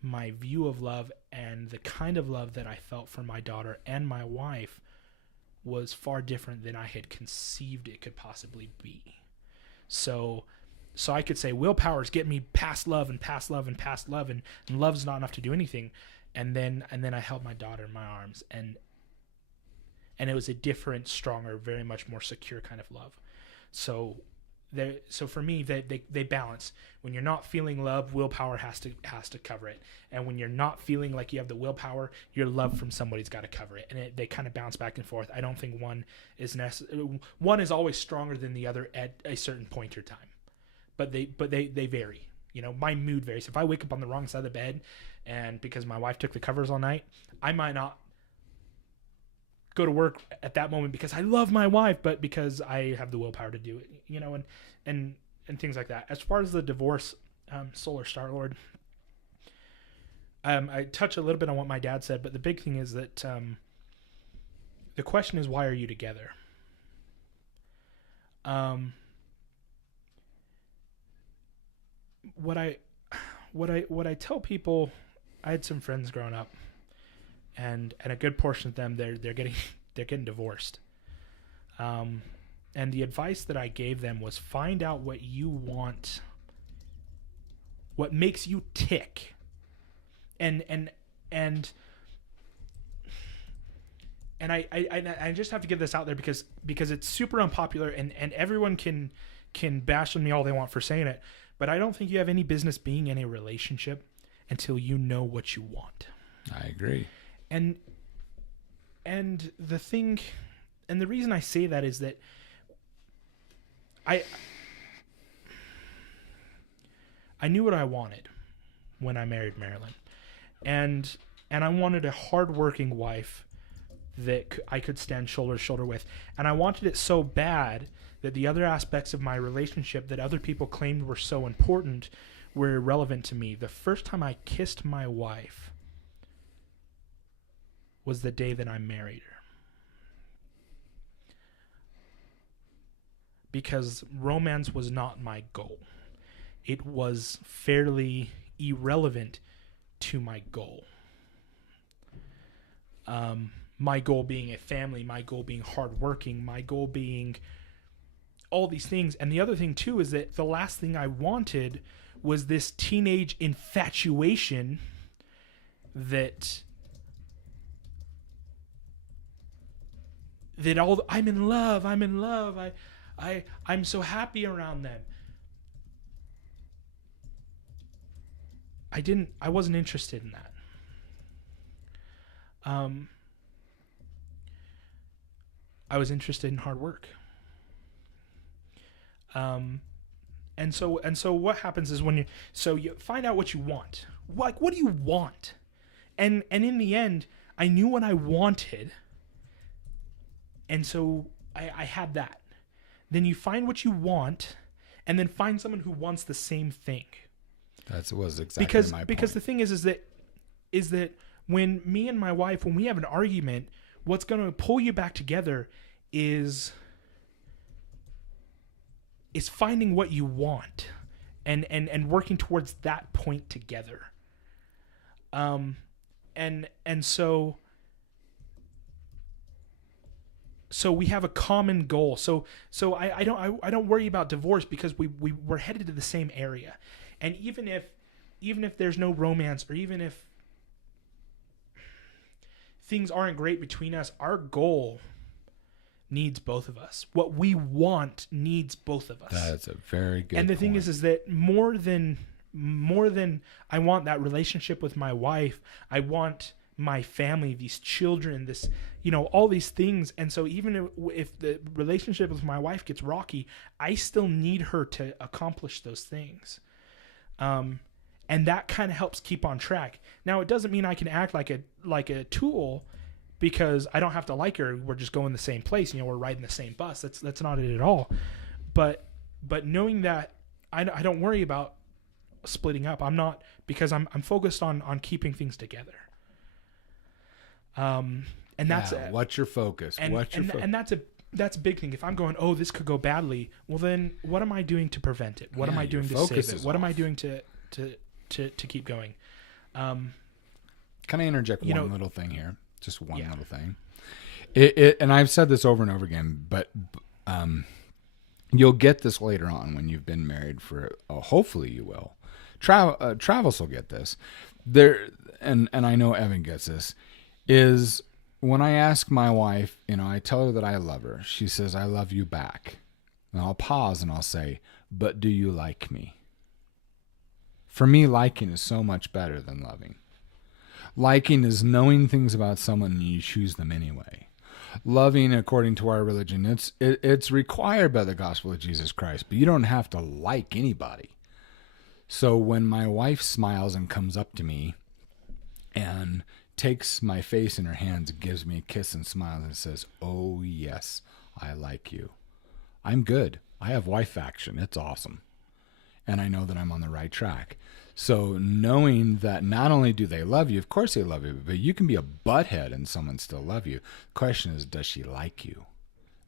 my view of love and the kind of love that I felt for my daughter and my wife was far different than I had conceived it could possibly be. So I could say willpower is getting me past love and past love and past love, and love's not enough to do anything. And then I held my daughter in my arms, and it was a different, stronger, very much more secure kind of love. So for me, they balance. When you're not feeling love, willpower has to cover it, and when you're not feeling like you have the willpower, your love from somebody's got to cover it, and they kind of bounce back and forth. I don't think one is one is always stronger than the other at a certain point or time, but they vary. You know, my mood varies. If I wake up on the wrong side of the bed, and because my wife took the covers all night, I might not go to work at that moment because I love my wife, but because I have the willpower to do it, you know, and things like that. As far as the divorce, Solar Star-Lord, I touch a little bit on what my dad said, but the big thing is that the question is, why are you together? What I tell people, I had some friends growing up, and a good portion of them they're getting divorced. And the advice that I gave them was find out what you want, what makes you tick. And I just have to get this out there because it's super unpopular, and everyone can bash on me all they want for saying it, but I don't think you have any business being in a relationship until you know what you want. I agree. And the thing, and the reason I say that is that I knew what I wanted when I married Marilyn, and I wanted a hardworking wife that I could stand shoulder to shoulder with, and I wanted it so bad that the other aspects of my relationship that other people claimed were so important were irrelevant to me. The first time I kissed my wife was the day that I married her. Because romance was not my goal. It was fairly irrelevant to my goal. My goal being a family, my goal being hardworking, my goal being all these things. And the other thing too is that the last thing I wanted was this teenage infatuation that all I'm in love, I'm so happy around them. I wasn't interested in that. I was interested in hard work. And so what happens is when you find out what you want. Like, what do you want? And in the end, I knew what I wanted. And so I had that. Then you find what you want, and then find someone who wants the same thing. That was exactly my point. Because the thing is that when me and my wife, when we have an argument, what's going to pull you back together is finding what you want and working towards that point together. So we have a common goal. So I don't worry about divorce because we're headed to the same area. And even if there's no romance, or even if things aren't great between us, our goal needs both of us. What we want needs both of us. That's a very good And the point. thing is that more than I want that relationship with my wife, I want my family, these children, this, all these things. And so even if the relationship with my wife gets rocky, I still need her to accomplish those things. And that kind of helps keep on track. Now, it doesn't mean I can act like a tool because I don't have to like her. We're just going the same place. We're riding the same bus. That's not it at all. But knowing that I don't worry about splitting up. I'm not, because I'm focused on keeping things together. And that's what's your focus? And that's a big thing. If I'm going, oh, this could go badly, well then what am I doing to prevent it? What am I doing to save it? What am I doing to keep going? Can I interject one little thing here? Just one little thing. And I've said this over and over again, but you'll get this later on when you've been married for. Hopefully, you will. Travis will get this. And I know Evan gets this. Is when I ask my wife, I tell her that I love her. She says, "I love you back." And I'll pause and I'll say, "But do you like me?" For me, liking is so much better than loving. Liking is knowing things about someone and you choose them anyway. Loving, according to our religion, it's required by the gospel of Jesus Christ, but you don't have to like anybody. So when my wife smiles and comes up to me and takes my face in her hands and gives me a kiss and smiles and says, "Oh yes, I like you," I'm good. I have wife action. It's awesome. And I know that I'm on the right track. So knowing that not only do they love you, of course they love you, but you can be a butthead and someone still love you. The question is, does she like you?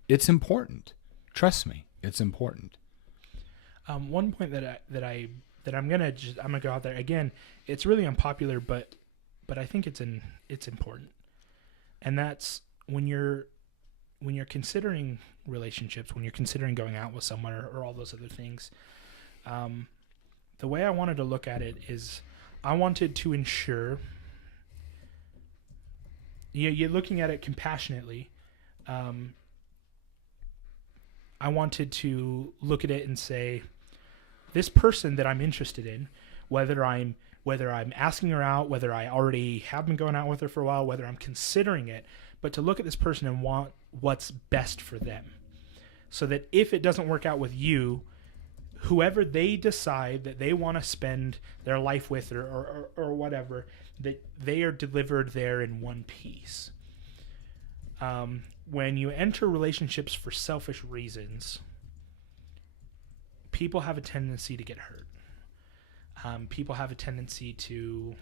It's important. Trust me, it's important. One point that I'm gonna go out there again. It's really unpopular, but I think it's important, and that's when you're considering relationships, when you're considering going out with someone or all those other things. The way I wanted to look at it is I wanted to ensure you're looking at it compassionately. I wanted to look at it and say, this person that I'm interested in, whether I'm asking her out, whether I already have been going out with her for a while, whether I'm considering it, but to look at this person and want what's best for them. So that if it doesn't work out with you, whoever they decide that they want to spend their life with or whatever, that they are delivered there in one piece. When you enter relationships for selfish reasons, people have a tendency to get hurt. People have a tendency to,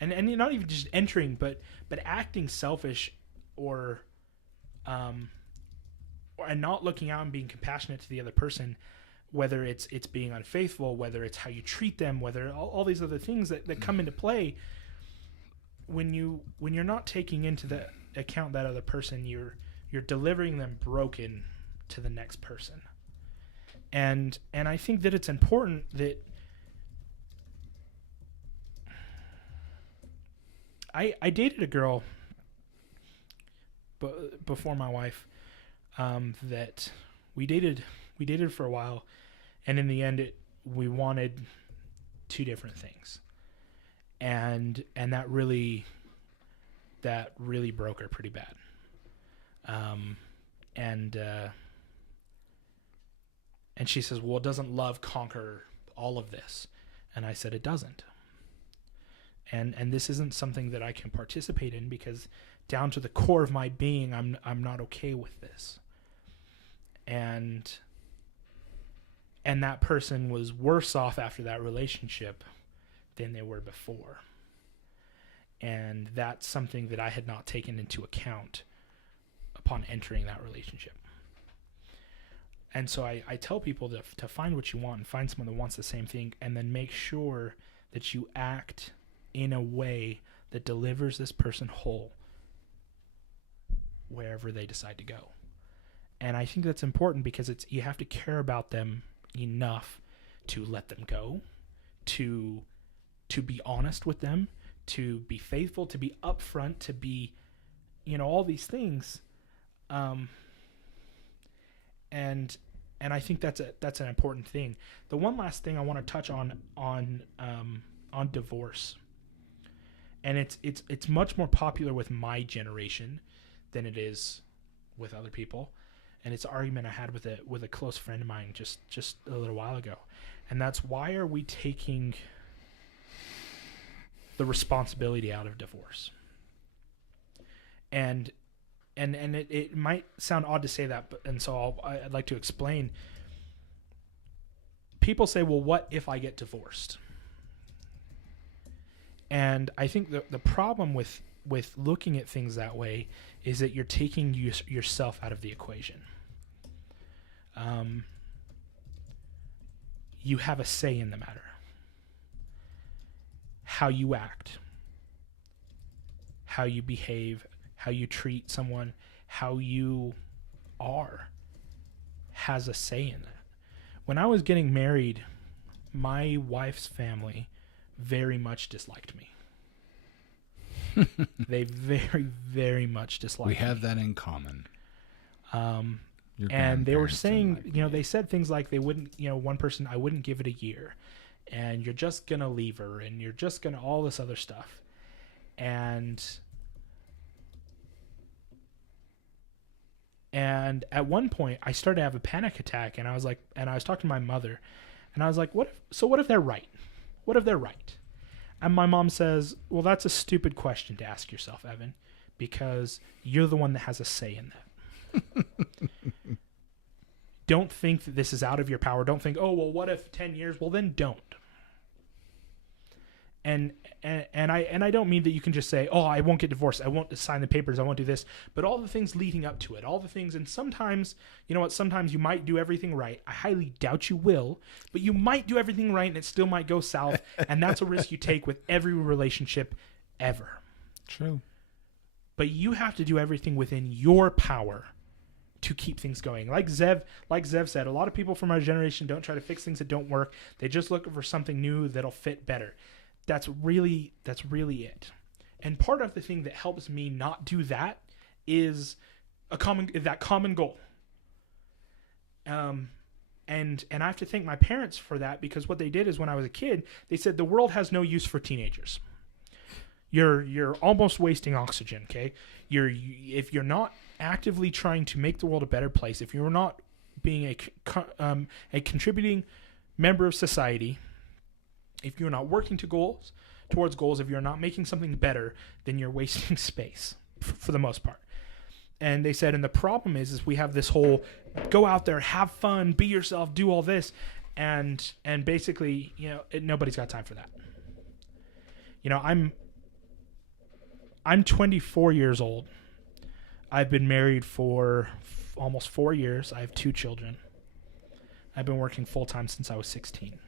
and not even just entering, but acting selfish or and not looking out and being compassionate to the other person. Whether it's being unfaithful, whether it's how you treat them, whether all these other things that come into play, when you're not taking into the account that other person, you're delivering them broken to the next person. And I think that it's important that I dated a girl before my wife that we dated for a while, and in the end we wanted two different things, and that really broke her pretty bad. And she says, well, doesn't love conquer all of this? And I said, it doesn't. And this isn't something that I can participate in, because down to the core of my being, I'm not okay with this. And that person was worse off after that relationship than they were before. And that's something that I had not taken into account upon entering that relationship. And so I tell people to find what you want and find someone that wants the same thing, and then make sure that you act in a way that delivers this person whole wherever they decide to go. And I think that's important, because you have to care about them enough to let them go, to be honest with them, to be faithful, to be upfront, to be all these things. And I think that's an important thing. The one last thing I want to touch on divorce, and it's much more popular with my generation than it is with other people, and it's an argument I had with a close friend of mine just a little while ago, and that's, why are we taking the responsibility out of divorce? And it might sound odd to say that, and so I'd like to explain. People say, well, what if I get divorced? And I think the problem with looking at things that way is that you're taking yourself out of the equation. You have a say in the matter. How you act, how you behave, how you treat someone, how you are, has a say in that. When I was getting married, my wife's family very much disliked me. They very, very much disliked me. We have that in common. And they were saying, they said things like they wouldn't, one person, I wouldn't give it a year, and you're just going to leave her, and you're just going to all this other stuff. And at one point I started to have a panic attack, and I was talking to my mother, and I was like, what if they're right? What if they're right? And my mom says, well, that's a stupid question to ask yourself, Evan, because you're the one that has a say in that. Don't think that this is out of your power. Don't think, oh, well, what if 10 years? Well, then don't. And I don't mean that you can just say, oh, I won't get divorced, I won't sign the papers, I won't do this, but all the things leading up to it, all the things, and sometimes, sometimes you might do everything right. I highly doubt you will, but you might do everything right and it still might go south, and that's a risk you take with every relationship ever. True. But you have to do everything within your power to keep things going. Like Zev said, a lot of people from our generation don't try to fix things that don't work. They just look for something new that'll fit better. That's really it. And part of the thing that helps me not do that is that common goal. And I have to thank my parents for that, because what they did is, when I was a kid, they said the world has no use for teenagers. You're almost wasting oxygen, okay? If you're not actively trying to make the world a better place, if you're not being a contributing member of society, if you're not working towards goals, if you're not making something better, then you're wasting space for the most part. And they said, and the problem is we have this whole go out there, have fun, be yourself, do all this, and basically, nobody's got time for that. I'm 24 years old. I've been married for almost 4 years. I have 2 children. I've been working full time since I was 16.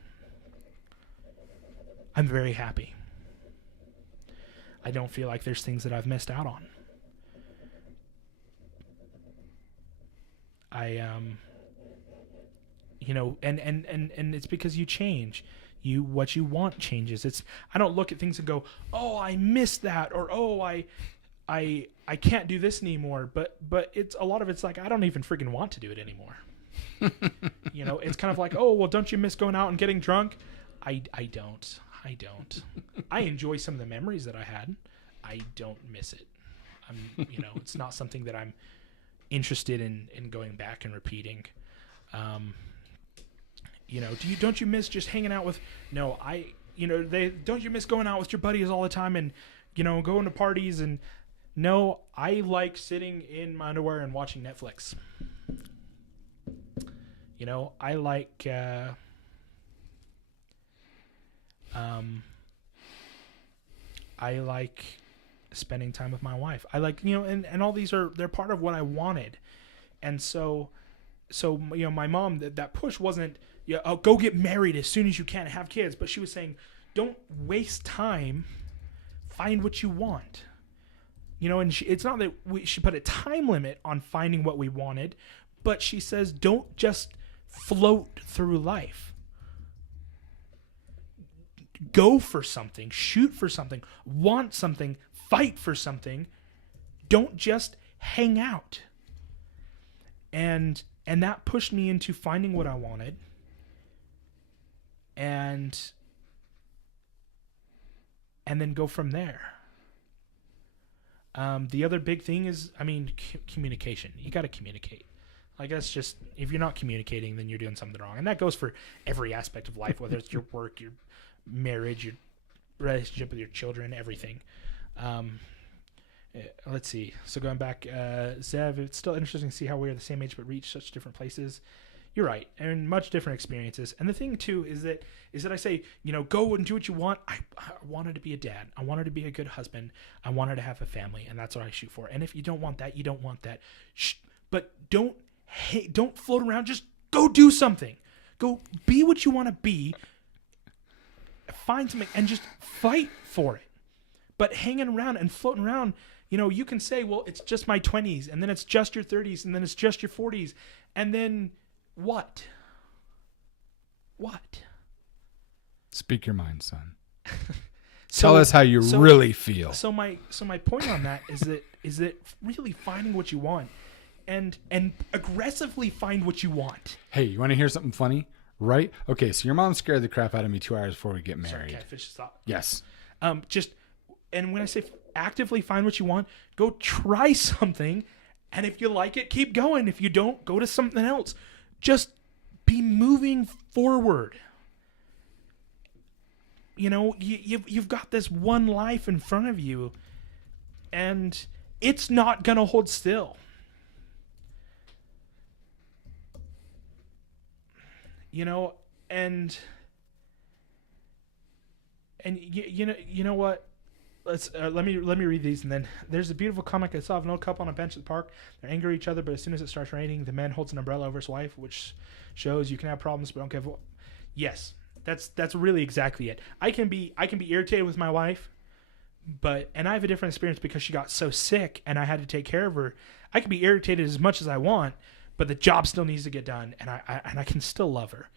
I'm very happy. I don't feel like there's things that I've missed out on. And it's because you change. What you want changes. I don't look at things and go, oh, I missed that, or oh, I can't do this anymore. But it's a lot of it's like, I don't even freaking want to do it anymore. It's kind of like, oh, well, don't you miss going out and getting drunk? I don't. I enjoy some of the memories that I had. I don't miss it. It's not something that I'm interested in going back and repeating. Don't you miss just hanging out with? No, don't you miss going out with your buddies all the time and going to parties? And no, I like sitting in my underwear and watching Netflix. I like. I like spending time with my wife. I like, and all these they're part of what I wanted. And so my mom, that push wasn't, go get married as soon as you can and have kids. But she was saying, don't waste time. Find what you want. And it's not that she put a time limit on finding what we wanted, but she says, don't just float through life. Go for something, shoot for something, want something, fight for something. don't just hang out. And that pushed me into finding what I wanted. And then go from there. The other big thing is, communication. You got to communicate. Like, that's just, if you're not communicating, then you're doing something wrong. And that goes for every aspect of life, whether it's your work, your marriage, your relationship with your children, everything. Let's see. So going back, Zev, it's still interesting to see how we are the same age but reach such different places. You're right, and much different experiences. And the thing too is that I say, go and do what you want. I wanted to be a dad. I wanted to be a good husband. I wanted to have a family, and that's what I shoot for. And if you don't want that, you don't want that. But don't float around. Just go do something. Go be what you want to be. Find something and just fight for it. But hanging around and floating around, you can say, well, it's just my 20s, and then it's just your 30s, and then it's just your 40s, and then what? Speak your mind, son. Tell us how you really feel. So my point on that is that really finding what you want and aggressively find what you want. Hey, you want to hear something funny? Right? Okay, so your mom scared the crap out of me 2 hours before we get married. Sorry, can I finish this thought? Yes. And when I say actively find what you want, go try something, and if you like it, keep going. If you don't, go to something else. Just be moving forward. You've got this one life in front of you, and it's not gonna hold still. And you know what? Let me read these, and then there's a beautiful comic I saw of an old couple on a bench at the park. They're angry at each other, but as soon as it starts raining, the man holds an umbrella over his wife, which shows you can have problems, but don't give. Yes, that's really exactly it. I can be irritated with my wife, and I have a different experience because she got so sick and I had to take care of her. I can be irritated as much as I want, but the job still needs to get done, and I can still love her.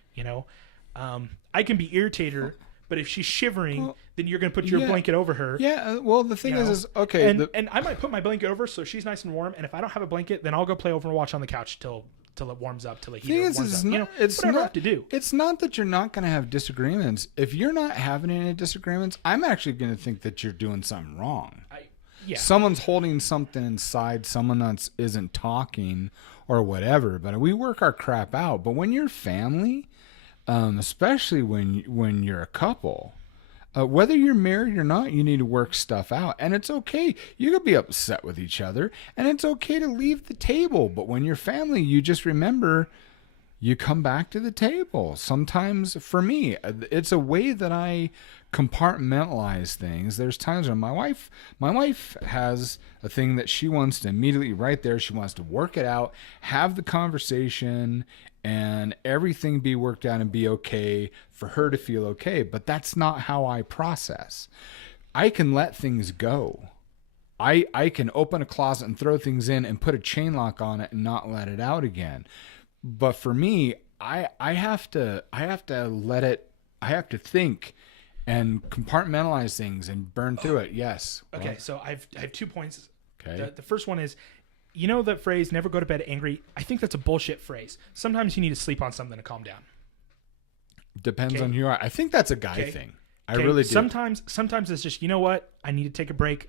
I can be irritated. But if she's shivering, then you're going to put your blanket over her. Yeah, well, the thing is okay. And I might put my blanket over so she's nice and warm. And if I don't have a blanket, then I'll go play Overwatch on the couch till it warms up, till the heater warms up. Whatever I have to do. It's not that you're not going to have disagreements. If you're not having any disagreements, I'm actually going to think that you're doing something wrong. Someone's holding something inside, someone that isn't talking or whatever. But we work our crap out. But when you're family... especially when you're a couple, whether you're married or not, you need to work stuff out. And it's okay. You could be upset with each other, and it's okay to leave the table. But when you're family, you just remember you come back to the table. Sometimes, for me, it's a way that I compartmentalize things. There's times when my wife has a thing that she wants to immediately right there. She wants to work it out, have the conversation, and everything be worked out and be okay for her to feel okay. But that's not how I process. I can let things go. I can open a closet and throw things in and put a chain lock on it and not let it out again. But for me, I have to let it, I have to think and compartmentalize things and burn through it. Yes. Okay. Well, so I have 2 points. Okay. The first one is, that phrase, never go to bed angry. I think that's a bullshit phrase. Sometimes you need to sleep on something to calm down. Depends on who you are. I think that's a guy thing. I really do. Sometimes it's just, I need to take a break.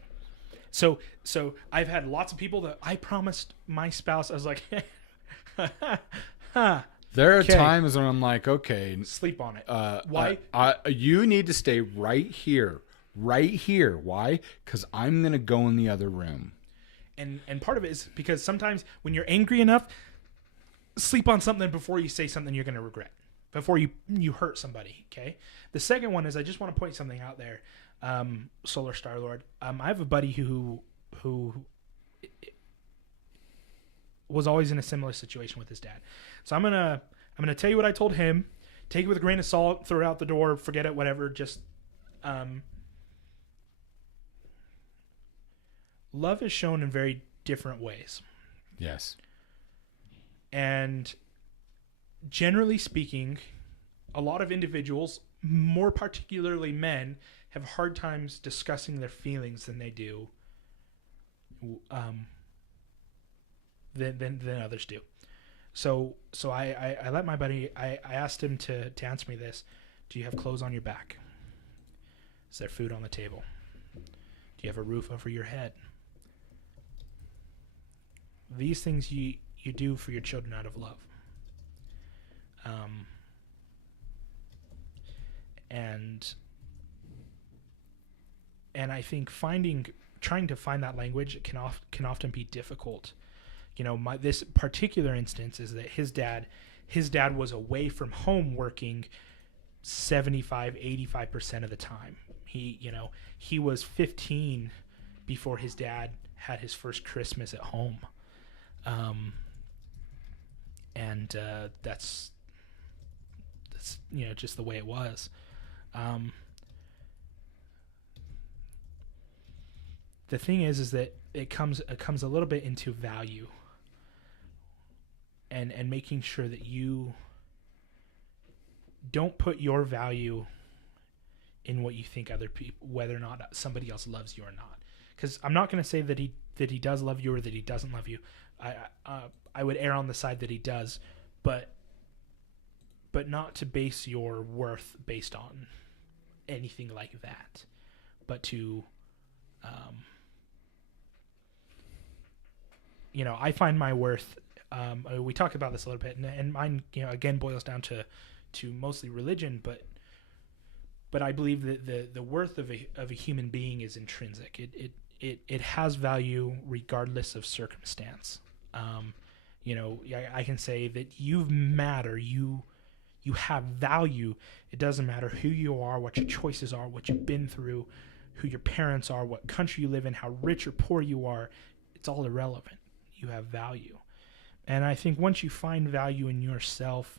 So I've had lots of people that I promised my spouse, I was like, there are times when I'm like, okay, sleep on it. Why? You need to stay right here. Why? Because I'm going to go in the other room. And part of it is because sometimes when you're angry enough, sleep on something before you say something you're going to regret, before you hurt somebody. Okay. The second one is, I just want to point something out there. Solar Star Lord. I have a buddy who was always in a similar situation with his dad. So I'm gonna tell you what I told him. Take it with a grain of salt. Throw it out the door. Forget it. Whatever. Just love is shown in very different ways. Yes. And generally speaking, a lot of individuals, more particularly men, have hard times discussing their feelings than they do than others do. So I let my buddy, I asked him to answer me this. Do you have clothes on your back? Is there food on the table? Do you have a roof over your head? These things you do for your children out of love. And I think trying to find that language can often be difficult. This particular instance is that his dad was away from home working 75-85% of the time. He was 15 before his dad had his first Christmas at home. And that's just the way it was. The thing is that it comes a little bit into value and making sure that you don't put your value in what you think other people, whether or not somebody else loves you or not. Because I'm not going to say that he does love you or that he doesn't love you. I would err on the side that he does, but not to base your worth based on anything like that, but to I find my worth. We talked about this a little bit, and mine, again, boils down to mostly religion, but I believe that the worth of a human being is intrinsic. It has value regardless of circumstance. I can say that you matter. You have value. It doesn't matter who you are, what your choices are, what you've been through, who your parents are, what country you live in, how rich or poor you are. It's all irrelevant. You have value. And I think once you find value in yourself,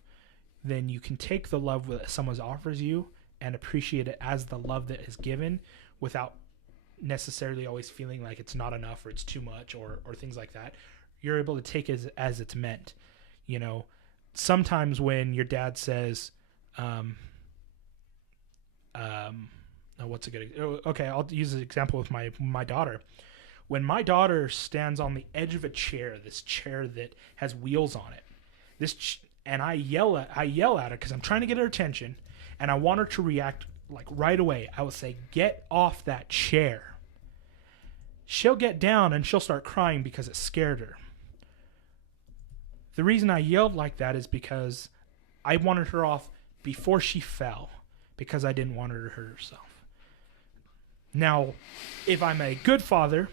then you can take the love that someone offers you and appreciate it as the love that is given without necessarily always feeling like it's not enough or it's too much or things like that. You're able to take it as it's meant. Sometimes when your dad says, what's a good, okay, I'll use an example with my daughter. When my daughter stands on the edge of a chair, this chair that has wheels on it, and I yell at her because I'm trying to get her attention, and I want her to react like right away. I will say, "Get off that chair." She'll get down and she'll start crying because it scared her. The reason I yelled like that is because I wanted her off before she fell, because I didn't want her to hurt herself. Now, if I'm a good father,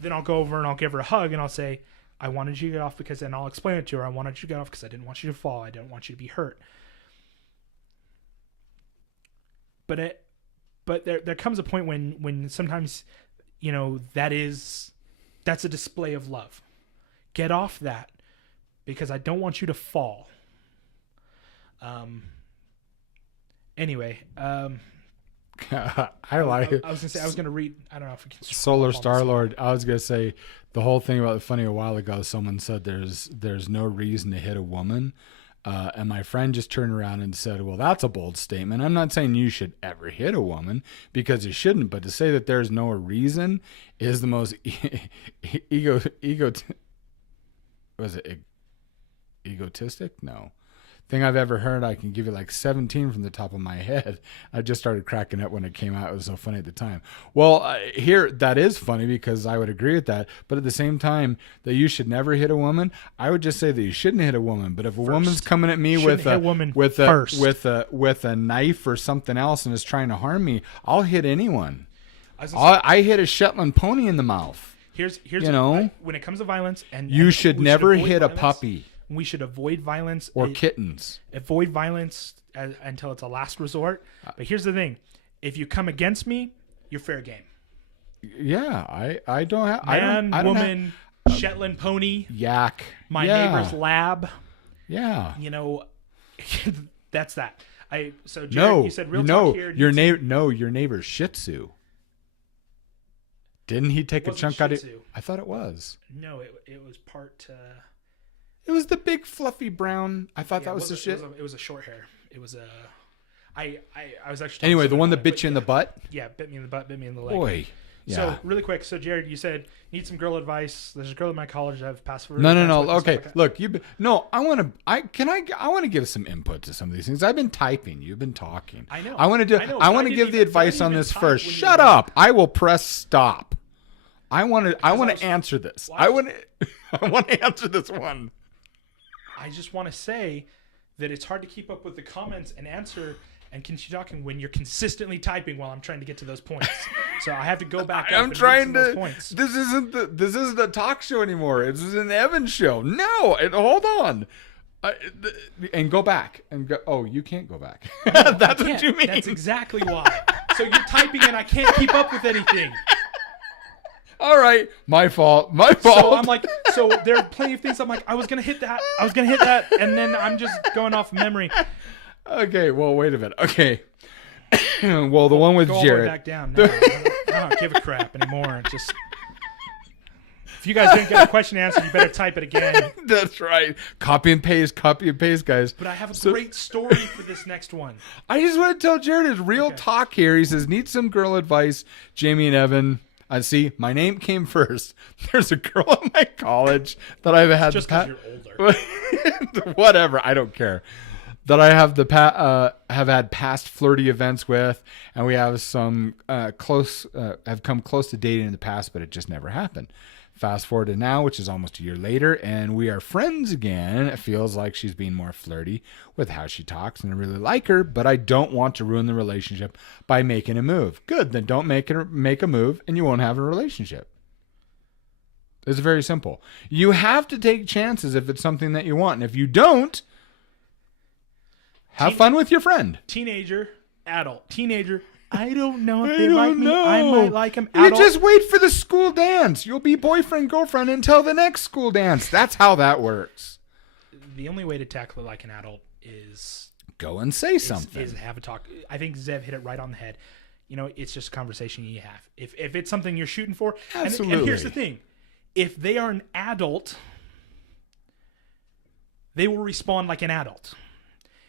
then I'll go over and I'll give her a hug and I'll say, I wanted you to get off because, then I'll explain it to her. I wanted you to get off because I didn't want you to fall. I didn't want you to be hurt. But there comes a point when sometimes, that's a display of love. Get off that because I don't want you to fall. Anyway, I like it. I was gonna say I was gonna read. I don't know if we can. Solar Star Lord. I was gonna say the whole thing about the funny a while ago. Someone said there's no reason to hit a woman, and my friend just turned around and said, "Well, that's a bold statement. I'm not saying you should ever hit a woman because you shouldn't, but to say that there's no reason is the most egotistic? No." Thing I've ever heard. I can give you like 17 from the top of my head. I just started cracking up when it came out. It was so funny at the time. Well, here that is funny because I would agree with that. But at the same time, that you should never hit a woman. I would just say that you shouldn't hit a woman. But if a woman's coming at me with a knife or something else and is trying to harm me, I'll hit anyone. I hit a Shetland pony in the mouth. Here's when it comes to violence, and you should never hit a puppy. We should avoid violence. Or kittens. Avoid violence until it's a last resort. But here's the thing. If you come against me, you're fair game. Yeah, I don't have... woman, Shetland pony. Yak. My neighbor's lab. Yeah. That's that. So Jared, you said real talk here. Your neighbor's Shih Tzu. Didn't he take a chunk out of... I thought it was. No, it was part... It was the big fluffy brown. I thought that was the shit. It was a short hair. It was a... I was actually... Anyway, the one that bit you in the butt? Yeah, bit me in the butt, bit me in the leg. Boy. Yeah. So really quick. So Jared, you said need some girl advice. There's a girl at my college that I've passed for. No. Okay, look, I want to give some input to some of these things. I've been typing. You've been talking. I know. I want to give the advice on this first. Shut you- up. I will press stop. I want to answer this. I want to answer this one. I just want to say that it's hard to keep up with the comments and answer and continue talking when you're consistently typing while I'm trying to get to those points. So I have to go back. I'm trying those to. Points. This isn't a talk show anymore. This is an Evan show. No, hold on. And go back and go. Oh, you can't go back. No, That's what you mean. That's exactly why. So you're typing and I can't keep up with anything. All right, my fault. So I'm like, so there are plenty of things. I'm like, I was gonna hit that, and then I'm just going off memory. Okay, well, wait a minute. Okay, well, the one with Go Jared. all the way back down. No, I don't give a crap anymore. Just if you guys didn't get a question answered, you better type it again. That's right. Copy and paste, guys. But I have a great story for this next one. I just want to tell Jared his real talk here. He says, need some girl advice, Jamie and Evan. See, my name came first. There's a girl at my college that I've had. Just because you're older. Whatever, I don't care. That I have have had past flirty events with, and we have some have come close to dating in the past, but it just never happened. Fast forward to now, which is almost a year later, and we are friends again. It feels like she's being more flirty with how she talks, and I really like her, but I don't want to ruin the relationship by making a move. Good, then don't make a move, and you won't have a relationship. It's very simple. You have to take chances if it's something that you want, and if you don't, have fun with your friend. Teenager, adult, teenager. I don't know if they like me. I might like him. You just wait for the school dance. You'll be boyfriend, girlfriend until the next school dance. That's how that works. The only way to tackle it like an adult is go and say something. Is have a talk. I think Zev hit it right on the head. You know, it's just a conversation you have. If it's something you're shooting for, absolutely. And here's the thing: if they are an adult, they will respond like an adult.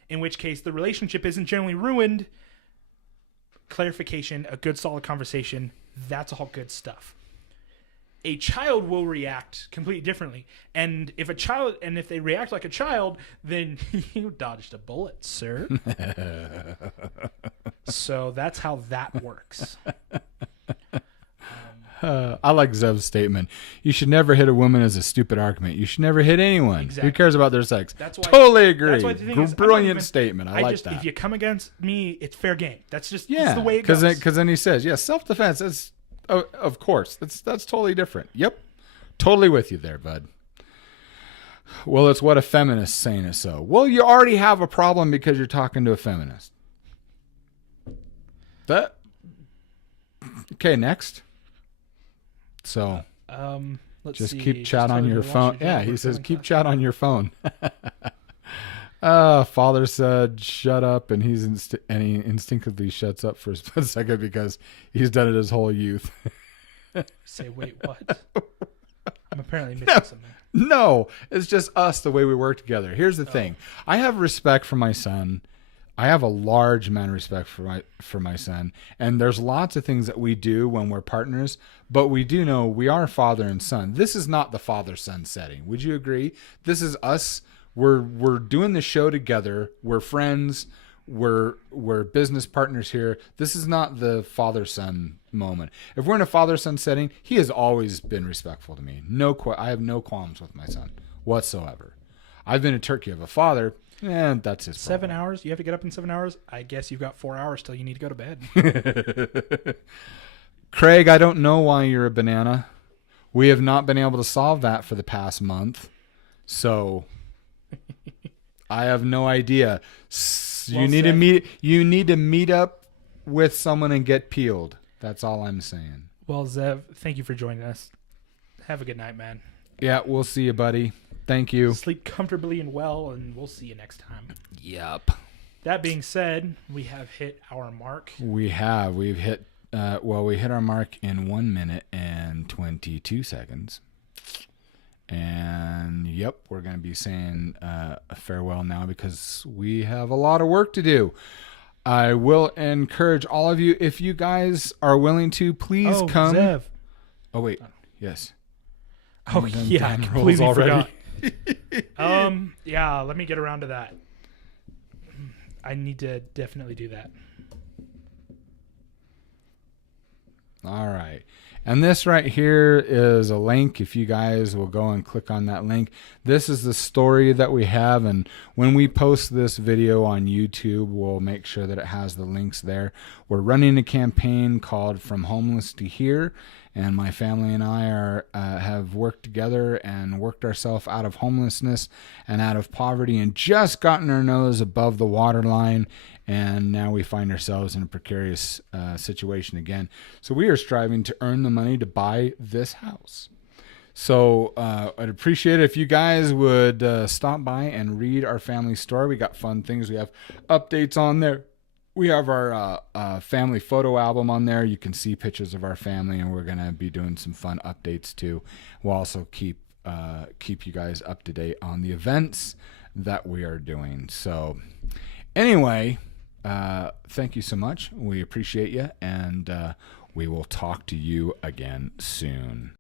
In which case, the relationship isn't generally ruined. Clarification, a good solid conversation, that's all good stuff. A child will react completely differently. And if they react like a child, then you dodged a bullet, sir. So that's how that works. I like Zev's statement. You should never hit a woman as a stupid argument. You should never hit anyone. Exactly. Who cares about their sex? That's why, totally agree. That's why the thing is, brilliant statement. I like that. If you come against me, it's fair game. That's just that's the way it goes. Because then he says, self-defense is, of course. That's totally different. Yep. Totally with you there, bud. Well, it's what a feminist saying is so. Well, you already have a problem because you're talking to a feminist. Okay, next. So, let's just see. keep chat on your phone. Yeah, he says keep chat on your phone. Father said shut up, and he instinctively shuts up for a split second because he's done it his whole youth. Say, wait, what? I'm apparently missing something. No, it's just us, the way we work together. Here's the thing. I have respect for my son. I have a large amount of respect for my son, and there's lots of things that we do when we're partners, but we do know we are father and son. This is not the father-son setting. Would you agree? This is us. We're doing the show together. We're friends. We're business partners here. This is not the father-son moment. If we're in a father-son setting, he has always been respectful to me. I have no qualms with my son whatsoever. I've been a turkey of a father. And that's his problem. 7 hours? You have to get up in 7 hours? I guess you've got 4 hours till you need to go to bed. Craig, I don't know why you're a banana. We have not been able to solve that for the past month. So I have no idea. You need to meet up with someone and get peeled. That's all I'm saying. Well, Zev, thank you for joining us. Have a good night, man. Yeah, we'll see you, buddy. Thank you. Sleep comfortably and well, and we'll see you next time. Yep. That being said, we have hit our mark. We have. We hit our mark in 1 minute and 22 seconds. And, yep, we're going to be saying a farewell now because we have a lot of work to do. I will encourage all of you, if you guys are willing to, please come. Zev. Oh, wait. Yes. Oh, And then yeah. Dan rolls Completely already. forgot. Yeah, let me get around to that. I need to definitely do that. All right. And this right here is a link. If you guys will go and click on that link, this is the story that we have. And when we post this video on YouTube, we'll make sure that it has the links there. We're running a campaign called From Homeless to Here. And my family and I have worked together and worked ourselves out of homelessness and out of poverty and just gotten our nose above the waterline. And now we find ourselves in a precarious situation again. So we are striving to earn the money to buy this house. So I'd appreciate it if you guys would stop by and read our family story. We got fun things. We have updates on there. We have our family photo album on there. You can see pictures of our family, and we're going to be doing some fun updates too. We'll also keep you guys up to date on the events that we are doing. So anyway, thank you so much. We appreciate you, and we will talk to you again soon.